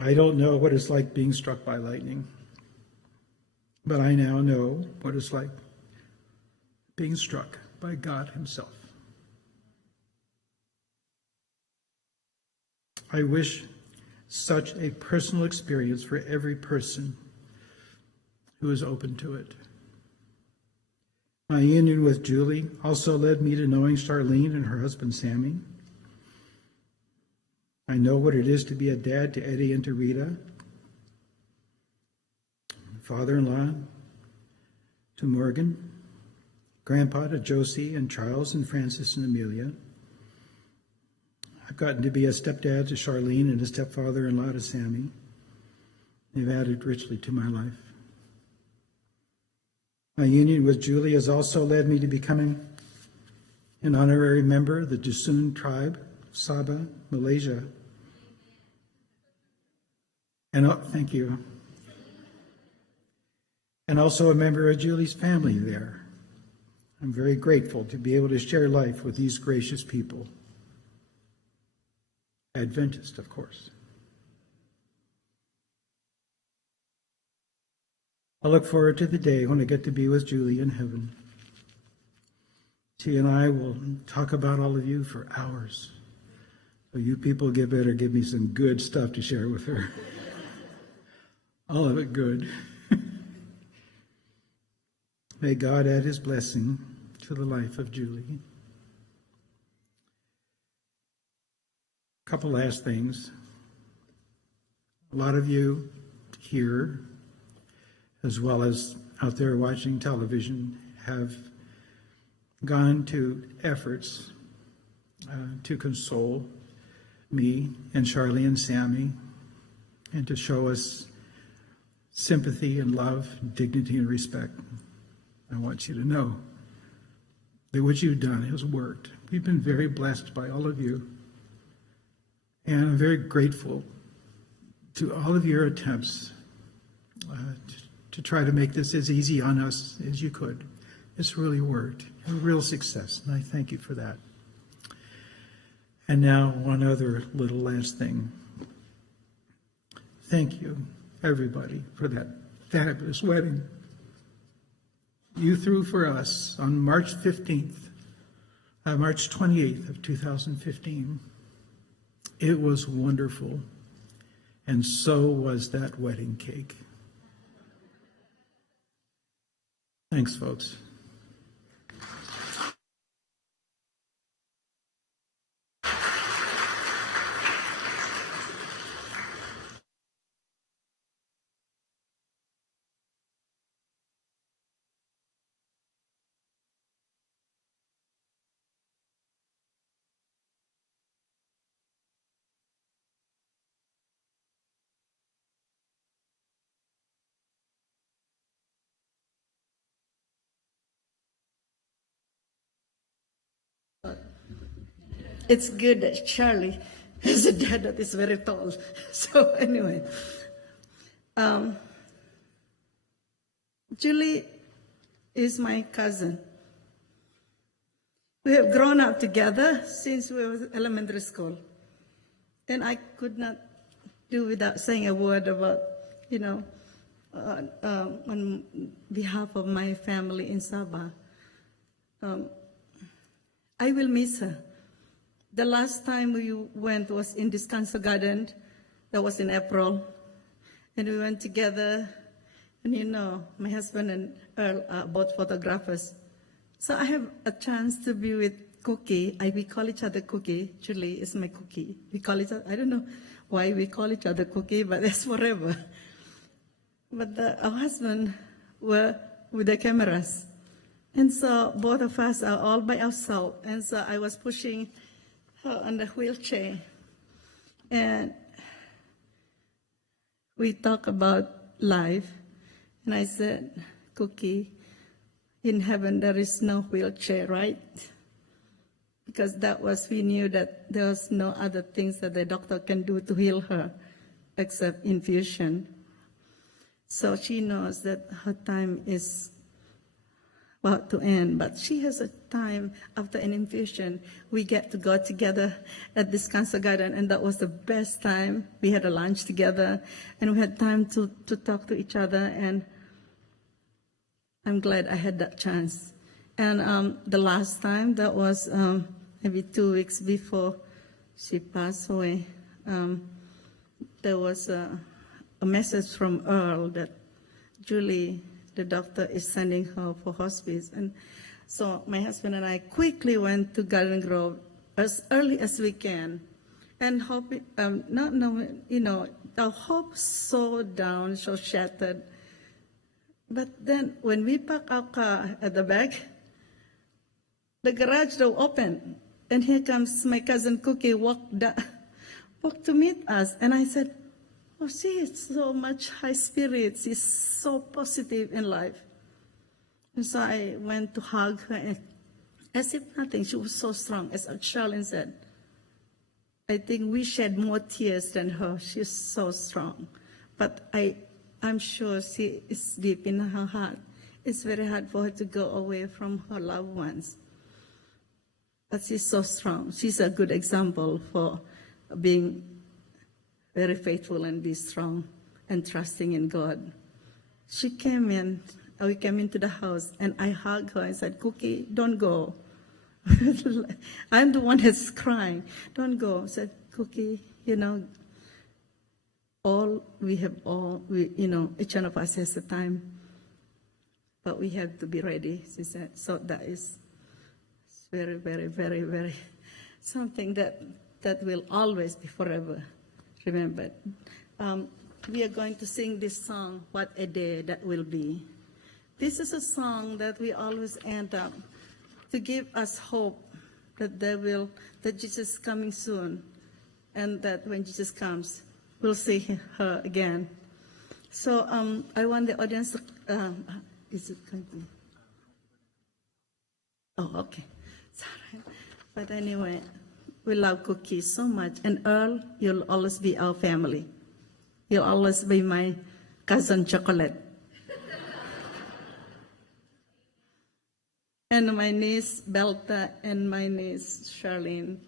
I don't know what it's like being struck by lightning, but I now know what it's like being struck by God himself. I wish such a personal experience for every person who is open to it. My union with Julie also led me to knowing Charlene and her husband Sammy. I know what it is to be a dad to Eddie and to Rita, father-in-law to Morgan, grandpa to Josie and Charles and Francis and Amelia. I've gotten to be a stepdad to Charlene and a stepfather-in-law to Sammy. They've added richly to my life. My union with Julie has also led me to becoming an honorary member of the Dusun tribe, Sabah, Malaysia. And thank you. And also a member of Julie's family there. I'm very grateful to be able to share life with these gracious people. Adventist, of course. I look forward to the day when I get to be with Julie in heaven. She and I will talk about all of you for hours. So you people better give me some good stuff to share with her. All of it good. May God add his blessing to the life of Julie. A couple last things. A lot of you here, as well as out there watching television, have gone to efforts to console me and Charlie and Sammy, and to show us sympathy and love, dignity and respect. I want you to know that what you've done has worked. We've been very blessed by all of you. And I'm very grateful to all of your attempts to try to make this as easy on us as you could. It's really worked. A real success, and I thank you for that. And now, one other little last thing. Thank you, everybody, for that fabulous wedding you threw for us on March 28th of 2015. It was wonderful, and so was that wedding cake. Thanks, folks. It's good that Charlie has a dad that is very tall. So anyway, Julie is my cousin. We have grown up together since we were elementary school. And I could not do without saying a word about, on behalf of my family in Sabah. I will miss her. The last time we went was in Descanso Garden. That was in April. And we went together. And my husband and Earl are both photographers. So I have a chance to be with Cookie. We call each other Cookie. Julie is my Cookie. We call each other, I don't know why we call each other Cookie, but that's forever. But our husband were with the cameras. And so both of us are all by ourselves. And so I was pushing her on the wheelchair. And we talk about life. And I said, Cookie, in heaven there is no wheelchair, right? Because we knew that there was no other things that the doctor can do to heal her except infusion. So she knows that her time is about to end, but she has a time after an infusion. We get to go together at this cancer garden, and that was the best time. We had a lunch together, and we had time to talk to each other, and I'm glad I had that chance. And the last time, that was maybe 2 weeks before she passed away, there was a message from Earl that Julie, the doctor, is sending her for hospice. And so my husband and I quickly went to Garden Grove as early as we can, and hoping, not knowing, our hope so down, so shattered. But then when we parked our car at the back, the garage door opened, and here comes my cousin Cookie walked to meet us. And I said, oh, she is so much high spirits. She's so positive in life. And so I went to hug her, and as if nothing, she was so strong. As Charlene said, I think we shed more tears than her. She's so strong. But I'm sure she is deep in her heart. It's very hard for her to go away from her loved ones. But she's so strong. She's a good example for being very faithful and be strong and trusting in God. She came in, we came into the house, and I hugged her and said, Cookie, don't go. I'm the one that's crying. Don't go. I said, Cookie, each one of us has a time, but we have to be ready, she said. So that is very, very, very, very something that will always be forever remembered. We are going to sing this song, What a Day That Will Be. This is a song that we always end up to give us hope that Jesus is coming soon, and that when Jesus comes, we'll see her again. So I want the audience to, is it going to be? Oh, okay. Sorry. But anyway, we love Cookie so much. And Earl, you'll always be our family. You'll always be my cousin Chocolate. And my niece Belta, and my niece Charlene,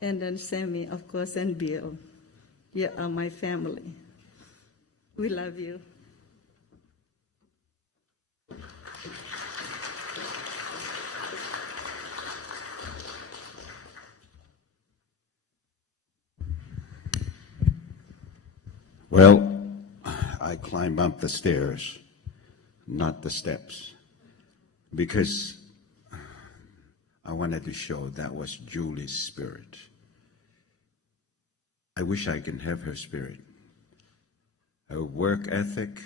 and then Sammy, of course, and Bill. You are my family. We love you. Well, I climbed up the stairs, not the steps, because I wanted to show that was Julie's spirit. I wish I can have her spirit. Her work ethic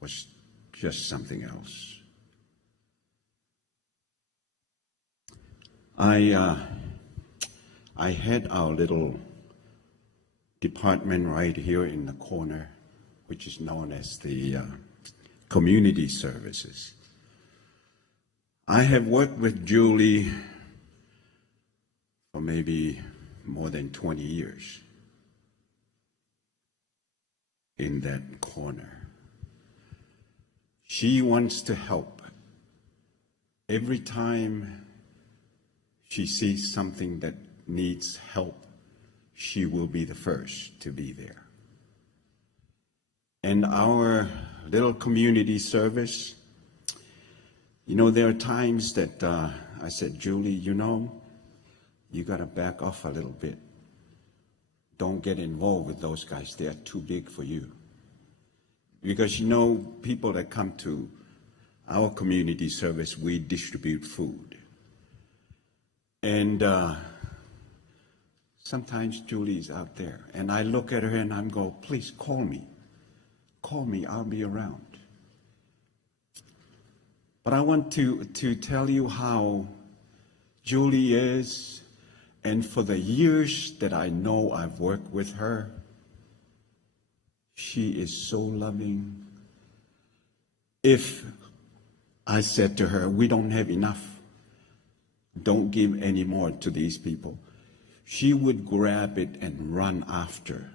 was just something else. I had our little department right here in the corner, which is known as the community services. I have worked with Julie for maybe more than 20 years in that corner. She wants to help. Every time she sees something that needs help, she will be the first to be there. And our little community service, there are times that I said, Julie, you got to back off a little bit. Don't get involved with those guys. They are too big for you. Because people that come to our community service, we distribute food. And sometimes Julie's out there, and I look at her and I'm go, please call me. Call me, I'll be around. But I want to tell you how Julie is, and for the years that I know I've worked with her, she is so loving. If I said to her, we don't have enough, don't give any more to these people, she would grab it and run after.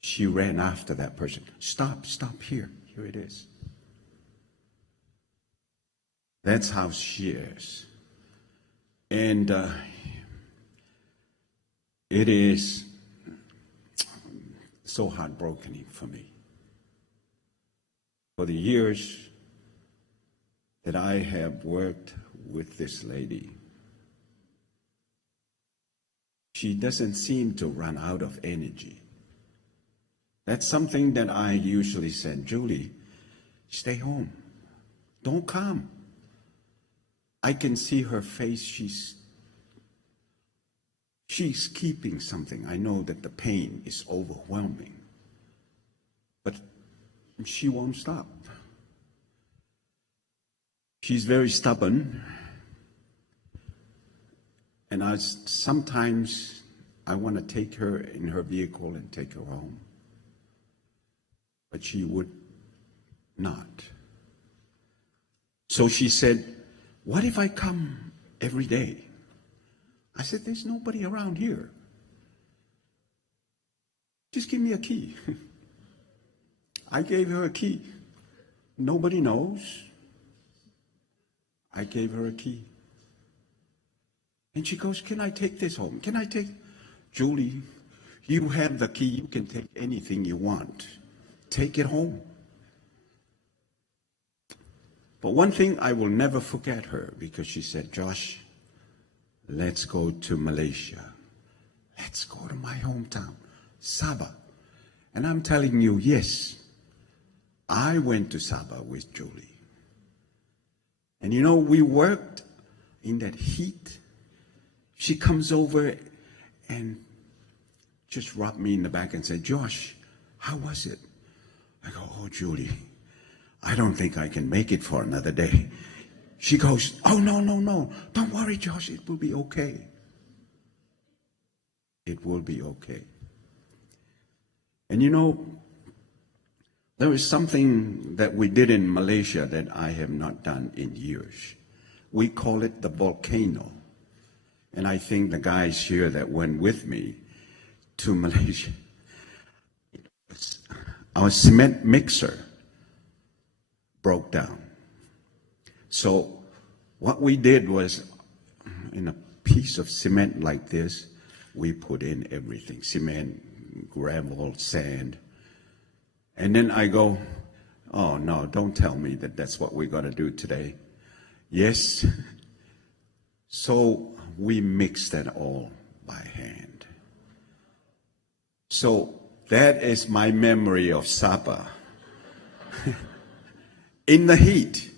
She ran after that person. Stop here. Here it is. That's how she is. And it is so heartbroken for me. For the years that I have worked with this lady, she doesn't seem to run out of energy. That's something that I usually said, Julie, stay home. Don't come. I can see her face. She's keeping something. I know that the pain is overwhelming, but she won't stop. She's very stubborn, and sometimes I want to take her in her vehicle and take her home, but she would not. So she said, what if I come every day? I said, there's nobody around here. Just give me a key. I gave her a key. Nobody knows. I gave her a key. And she goes, can I take this home? Can I take? Julie, you have the key. You can take anything you want. Take it home. But one thing I will never forget her, because she said, Josh, let's go to Malaysia. Let's go to my hometown, Sabah. And I'm telling you, yes, I went to Sabah with Julie. And you know, we worked in that heat. She comes over and just rubbed me in the back and said, Josh, how was it? I go, oh, Julie, I don't think I can make it for another day. She goes, oh, no. Don't worry, Josh. It will be okay. It will be okay. And you know, there is something that we did in Malaysia that I have not done in years. We call it the volcano. And I think the guys here that went with me to Malaysia, our cement mixer broke down. So what we did was, in a piece of cement like this, we put in everything: cement, gravel, sand. And then I go, oh no, don't tell me that that's what we're going to do today. Yes. So we mix that all by hand. So that is my memory of Sabah. In the heat.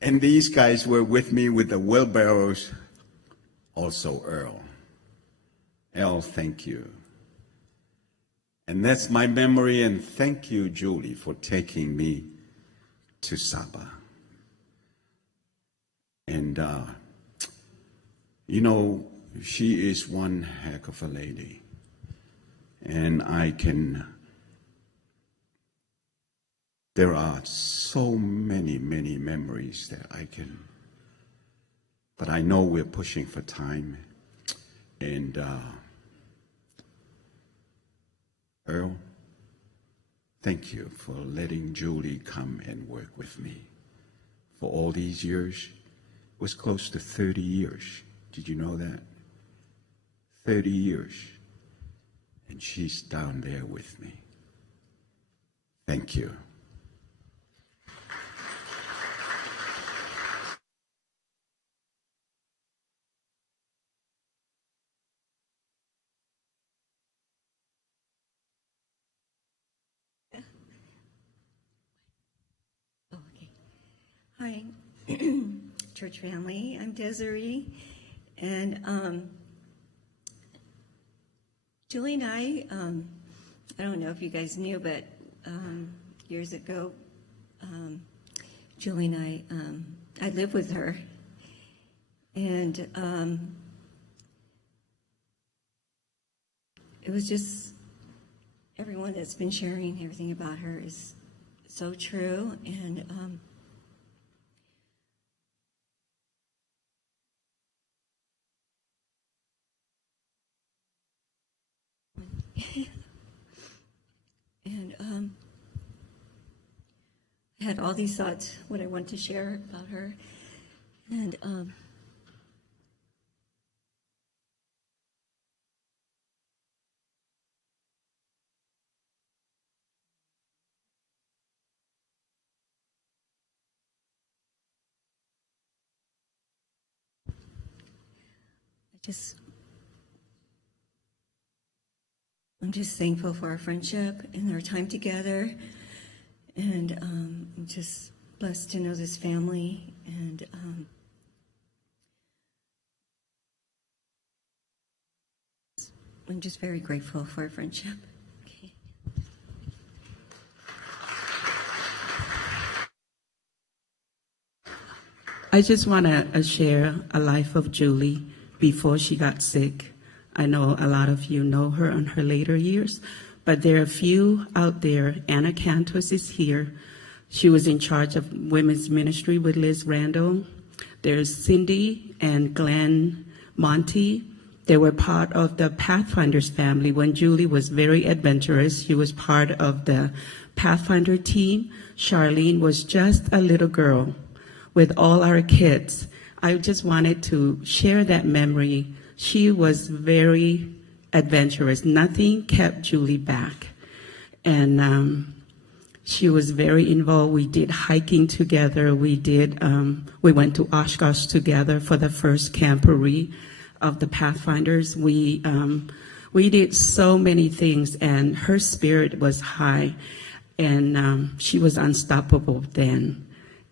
And these guys were with me with the wheelbarrows. Also Earl. Earl, thank you. And that's my memory, and thank you, Julie, for taking me to Sabah. And, you know, she is one heck of a lady. And there are so many memories that but I know we're pushing for time. And Earl, thank you for letting Julie come and work with me for all these years. It was close to 30 years. Did you know that? 30 years. And she's down there with me. Thank you. Hi, church family. I'm Desiree, and Julie and I don't know if you guys knew, but years ago, Julie and I lived with her, and it was just, everyone that's been sharing everything about her is so true, and and I had all these thoughts, what I want to share about her. And I'm just thankful for our friendship and our time together, and I'm just blessed to know this family, and I'm just very grateful for our friendship. Okay. I just want to share a life of Julie before she got sick. I know a lot of you know her in her later years, but there are a few out there. Anna Cantos is here. She was in charge of women's ministry with Liz Randall. There's Cindy and Glenn Monty. They were part of the Pathfinders family. When Julie was very adventurous, she was part of the Pathfinder team. Charlene was just a little girl with all our kids. I just wanted to share that memory. She was very adventurous. Nothing kept Julie back. And she was very involved. We did hiking together. We went to Oshkosh together for the first camporee of the Pathfinders. We did so many things, and her spirit was high, and she was unstoppable then.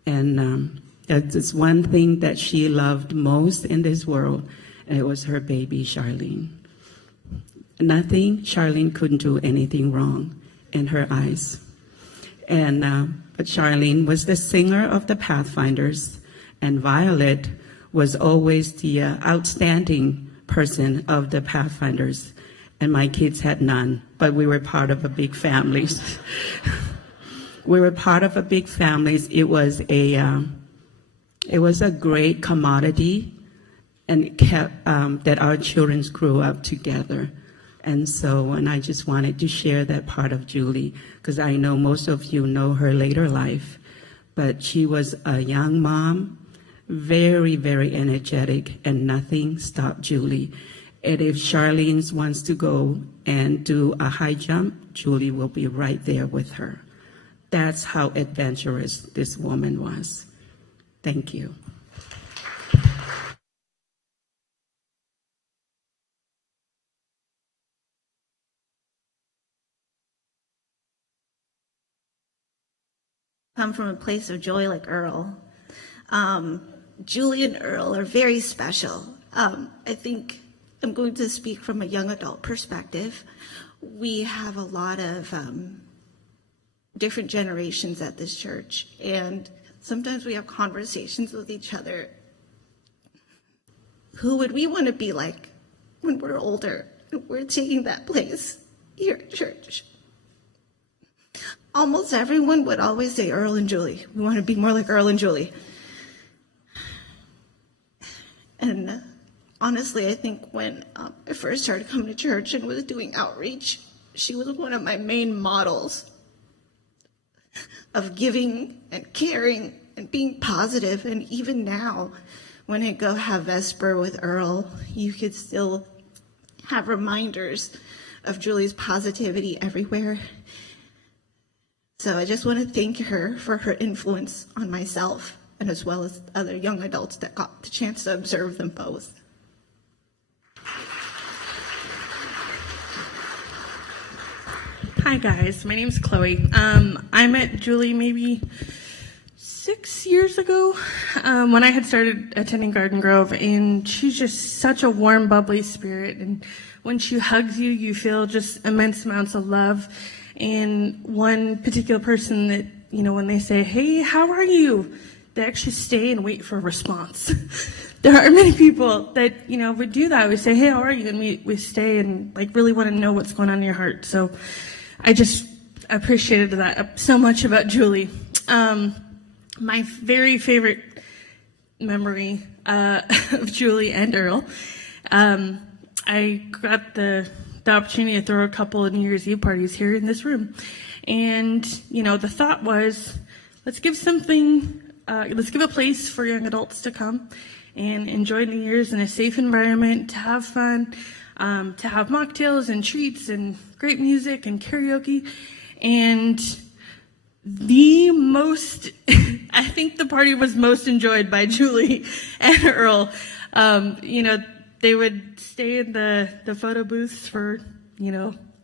And that's one thing that she loved most in this world, and it was her baby, Charlene. Charlene couldn't do anything wrong in her eyes. And but Charlene was the singer of the Pathfinders, and Violet was always the outstanding person of the Pathfinders. And my kids had none, but we were part of a big family. We were part of a big family. It was a great commodity, and it kept that our children grew up together. And I just wanted to share that part of Julie, because I know most of you know her later life, but she was a young mom, very, very energetic, and nothing stopped Julie. And if Charlene wants to go and do a high jump, Julie will be right there with her. That's how adventurous this woman was. Thank you. Come from a place of joy like Earl. Julie and Earl are very special. I think I'm going to speak from a young adult perspective. We have a lot of different generations at this church, and sometimes we have conversations with each other. Who would we want to be like when we're older? We're taking that place here at church. Almost everyone would always say Earl and Julie. We want to be more like Earl and Julie. And honestly, I think when I first started coming to church and was doing outreach, she was one of my main models of giving and caring and being positive. And even now, when I go have Vesper with Earl, you could still have reminders of Julie's positivity everywhere. So I just want to thank her for her influence on myself, and as well as other young adults that got the chance to observe them both. Hi guys, my name's Chloe. I met Julie maybe 6 years ago when I had started attending Garden Grove, and she's just such a warm, bubbly spirit, and when she hugs you, you feel just immense amounts of love. And one particular person that, when they say, hey, how are you? They actually stay and wait for a response. There are many people that, would do that. We say, hey, how are you? And we stay and really want to know what's going on in your heart. So I just appreciated that so much about Julie. My very favorite memory of Julie and Earl, I got the opportunity to throw a couple of New Year's Eve parties here in this room. And, the thought was, let's give something let's give a place for young adults to come and enjoy New Year's in a safe environment, to have fun, to have mocktails and treats and great music and karaoke. And the most, I think the party was most enjoyed by Julie and Earl. They would stay in the photo booths for,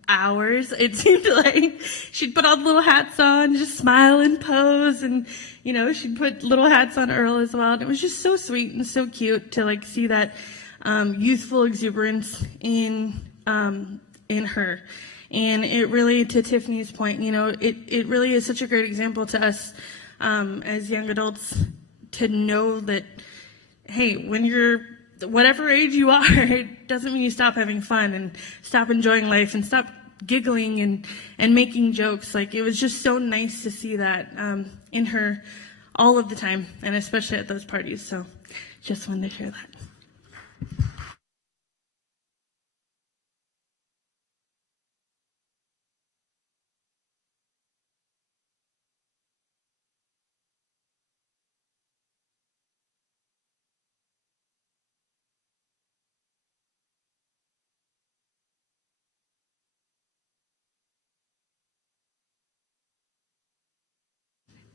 hours. It seemed like she'd put all the little hats on, just smile and pose, and she'd put little hats on Earl as well. And it was just so sweet and so cute to see that youthful exuberance in her. And it really, to Tiffany's point, it really is such a great example to us as young adults to know that, hey, when you're whatever age you are, it doesn't mean you stop having fun and stop enjoying life and stop giggling and making jokes. It was just so nice to see that in her all of the time, and especially at those parties. So just wanted to share that.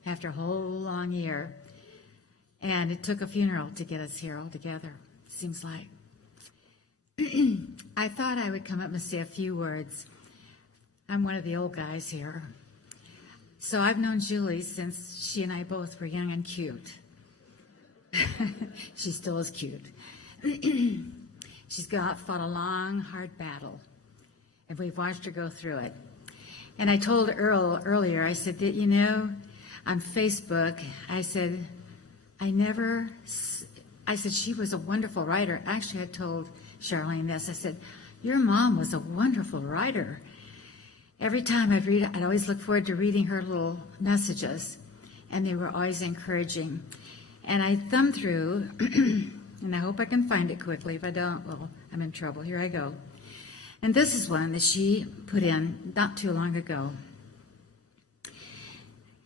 After a whole long year. And it took a funeral to get us here all together, seems like. I thought I would come up and say a few words. I'm one of the old guys here. So I've known Julie since she and I both were young and cute. She still is cute. She's fought a long, hard battle, and we've watched her go through it. And I told Earl earlier, I said that, on Facebook, I said, she was a wonderful writer. Actually, I told Charlene this. I said, your mom was a wonderful writer. Every time I'd read it, I'd always look forward to reading her little messages, and they were always encouraging. And I thumbed through, and I hope I can find it quickly. If I don't, well, I'm in trouble. Here I go. And this is one that she put in not too long ago.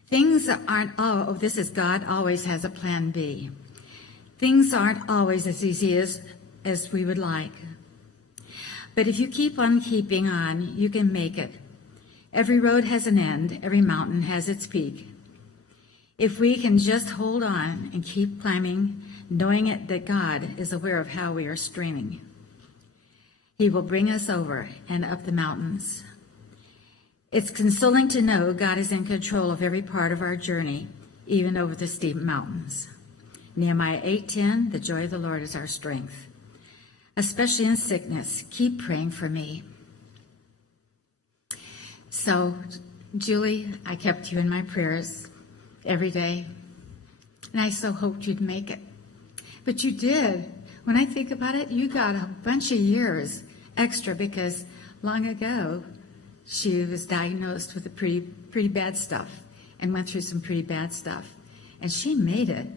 Things aren't, this is God always has a plan B. Things aren't always as easy as we would like. But if you keep on keeping on, you can make it. Every road has an end, every mountain has its peak. If we can just hold on and keep climbing, knowing that God is aware of how we are streaming, He will bring us over and up the mountains. It's consoling to know God is in control of every part of our journey, even over the steep mountains. Nehemiah 8:10, the joy of the Lord is our strength. Especially in sickness, keep praying for me. So, Julie, I kept you in my prayers every day, and I so hoped you'd make it. But you did. When I think about it, you got a bunch of years extra because long ago, she was diagnosed with pretty bad stuff and went through some pretty bad stuff. And she made it.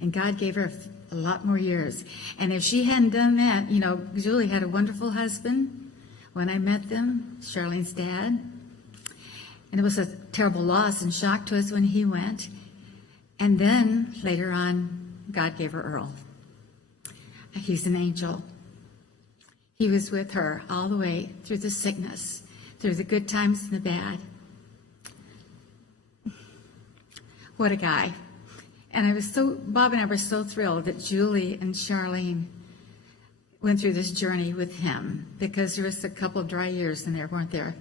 And God gave her a lot more years. And if she hadn't done that, Julie had a wonderful husband when I met them, Charlene's dad. And it was a terrible loss and shock to us when he went. And then later on, God gave her Earl. He's an angel. He was with her all the way through the sickness, through the good times and the bad. What a guy. And Bob and I were so thrilled that Julie and Charlene went through this journey with him, because there was a couple dry years in there, weren't there?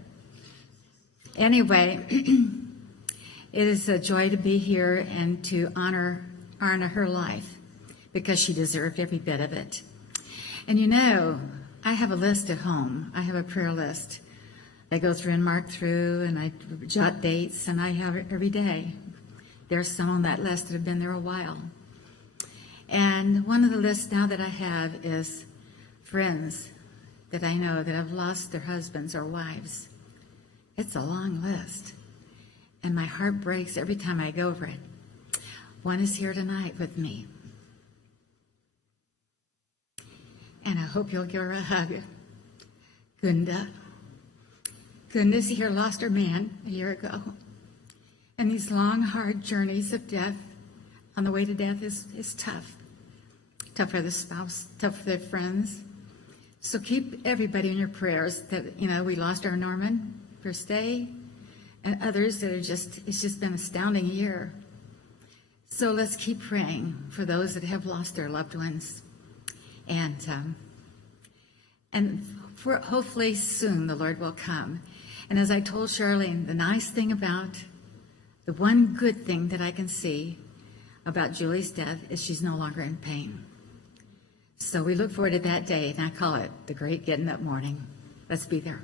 Anyway, it is a joy to be here and to honor her life, because she deserved every bit of it. And I have a list at home. I have a prayer list. I go through and mark through, and I jot dates, and I have it every day. There's some on that list that have been there a while. And one of the lists now that I have is friends that I know that have lost their husbands or wives. It's a long list, and my heart breaks every time I go over it. One is here tonight with me, and I hope you'll give her a hug. Gunda. Gunda's here, lost her man a year ago. And these long, hard journeys of death on the way to death is tough. Tough for the spouse, tough for their friends. So keep everybody in your prayers that, we lost our Norman first day, and others that it's just been an astounding year. So let's keep praying for those that have lost their loved ones. And for hopefully soon the Lord will come. And as I told Charlene, the nice thing about, the one good thing that I can see about Julie's death is she's no longer in pain. So we look forward to that day, and I call it the great getting up morning. Let's be there.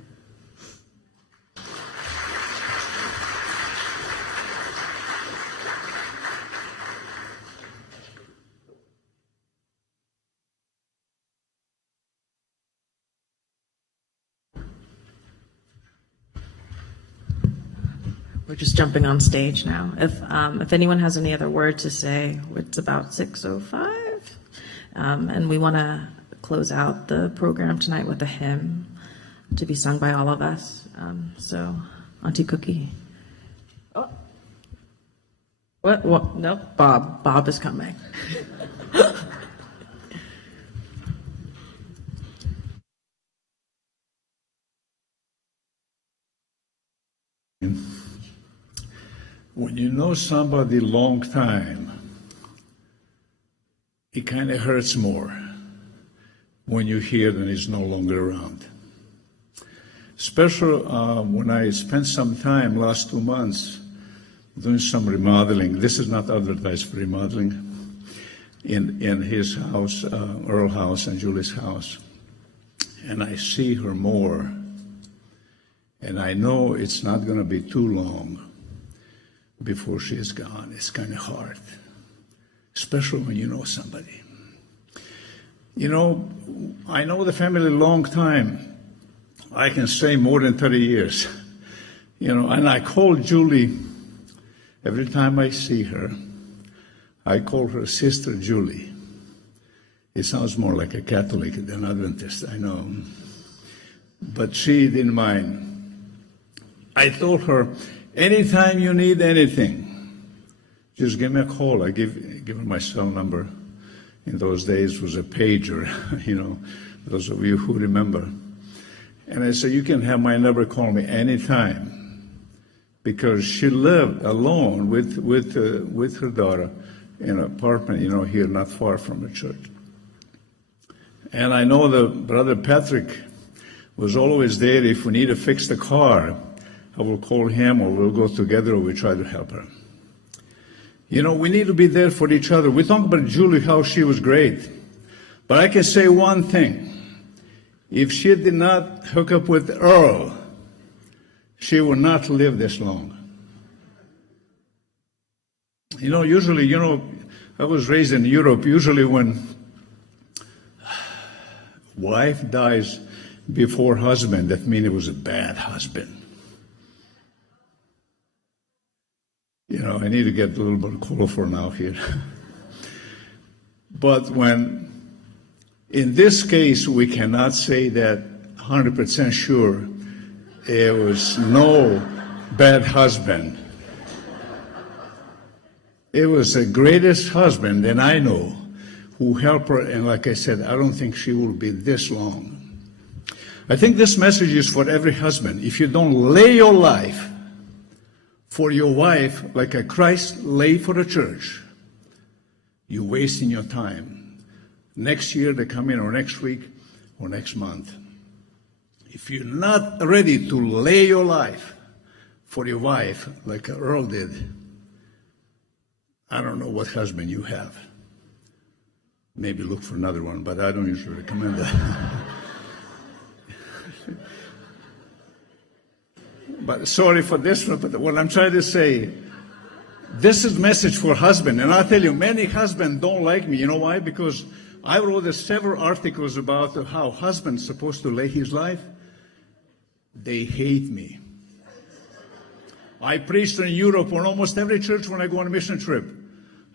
We're just jumping on stage now. If anyone has any other word to say, it's about 6:05. And we want to close out the program tonight with a hymn to be sung by all of us. So, Auntie Cookie. Oh. What? No, Bob. Bob is coming. When you know somebody long time, it kind of hurts more when you hear that he's no longer around. Especially when I spent some time last 2 months doing some remodeling. This is not advertised for remodeling. In his house, Earl's house and Julie's house. And I see her more. And I know it's not going to be too long before she is gone. It's kind of hard, especially when you know somebody. I know the family a long time. I can say more than 30 years. And I call Julie every time I see her. I call her Sister Julie. It sounds more like a Catholic than Adventist, I know. But she didn't mind. I told her, anytime you need anything, just give me a call. I give her my cell number. In those days, it was a pager, those of you who remember. And I said, you can have my number, call me anytime. Because she lived alone with her daughter in an apartment, here not far from the church. And I know that Brother Patrick was always there. If we need to fix the car, I will call him, or we'll go together, or we try to help her. We need to be there for each other. We talk about Julie, how she was great. But I can say one thing. If she did not hook up with Earl, she would not live this long. Usually, I was raised in Europe. Usually when wife dies before husband, that means it was a bad husband. I need to get a little bit colorful now here. But in this case, we cannot say that 100% sure it was no bad husband. It was the greatest husband that I know who helped her, and like I said, I don't think she will be this long. I think this message is for every husband. If you don't lay your life for your wife like a Christ lay for the church, you're wasting your time. Next year they come in, or next week, or next month. If you're not ready to lay your life for your wife like Earl did, I don't know what husband you have. Maybe look for another one, but I don't usually recommend that. But sorry for this one, but what I'm trying to say, this is a message for husband. And I'll tell you, many husbands don't like me. You know why? Because I wrote several articles about how husband's supposed to lay his life. They hate me. I preached in Europe on almost every church when I go on a mission trip.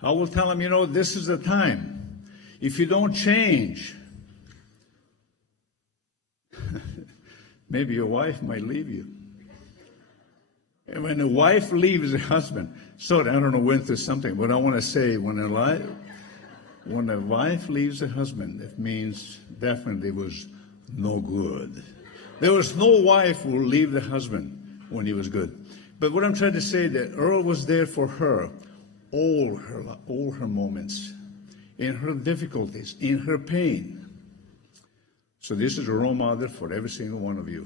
I will tell them, this is the time. If you don't change, maybe your wife might leave you. And when a wife leaves a husband, sorry, I don't know when to something, but I want to say when a wife leaves a husband, it means definitely it was no good. There was no wife who will leave the husband when he was good. But what I'm trying to say that Earl was there for her, all her moments, in her difficulties, in her pain. So this is a role model for every single one of you.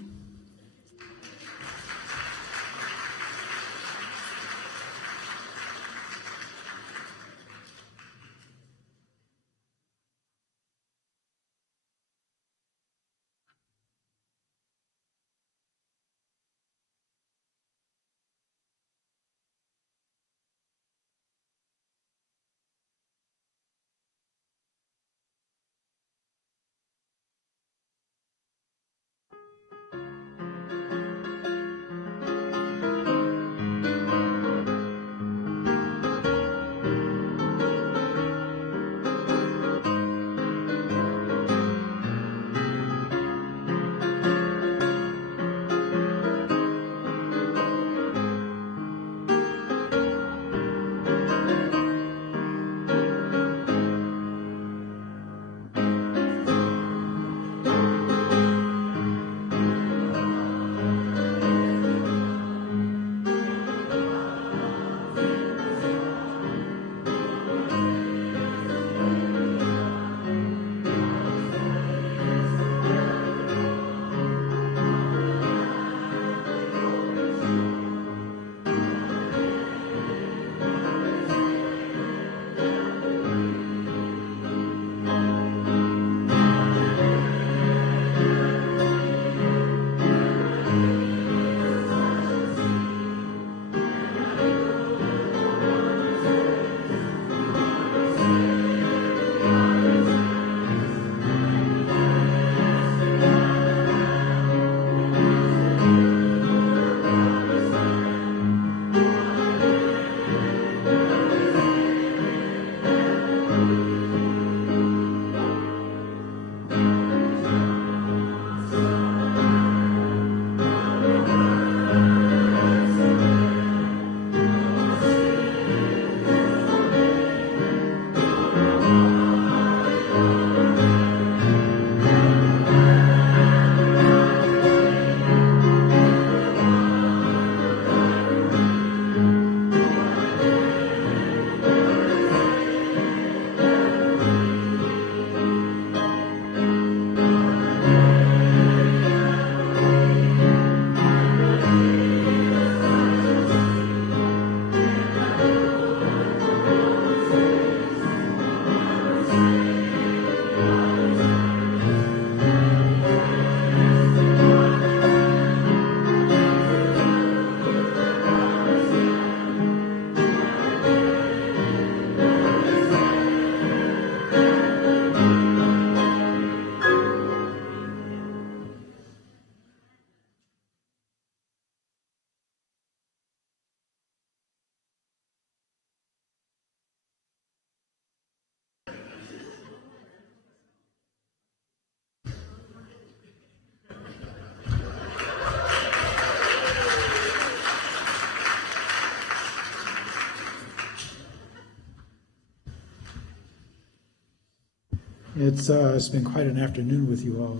It's been quite an afternoon with you all.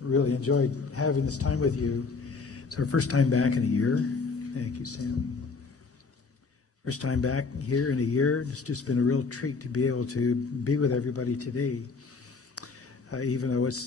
Really enjoyed having this time with you. It's our first time back in a year. Thank you, Sam. First time back here in a year. It's just been a real treat to be able to be with everybody today. Even though it's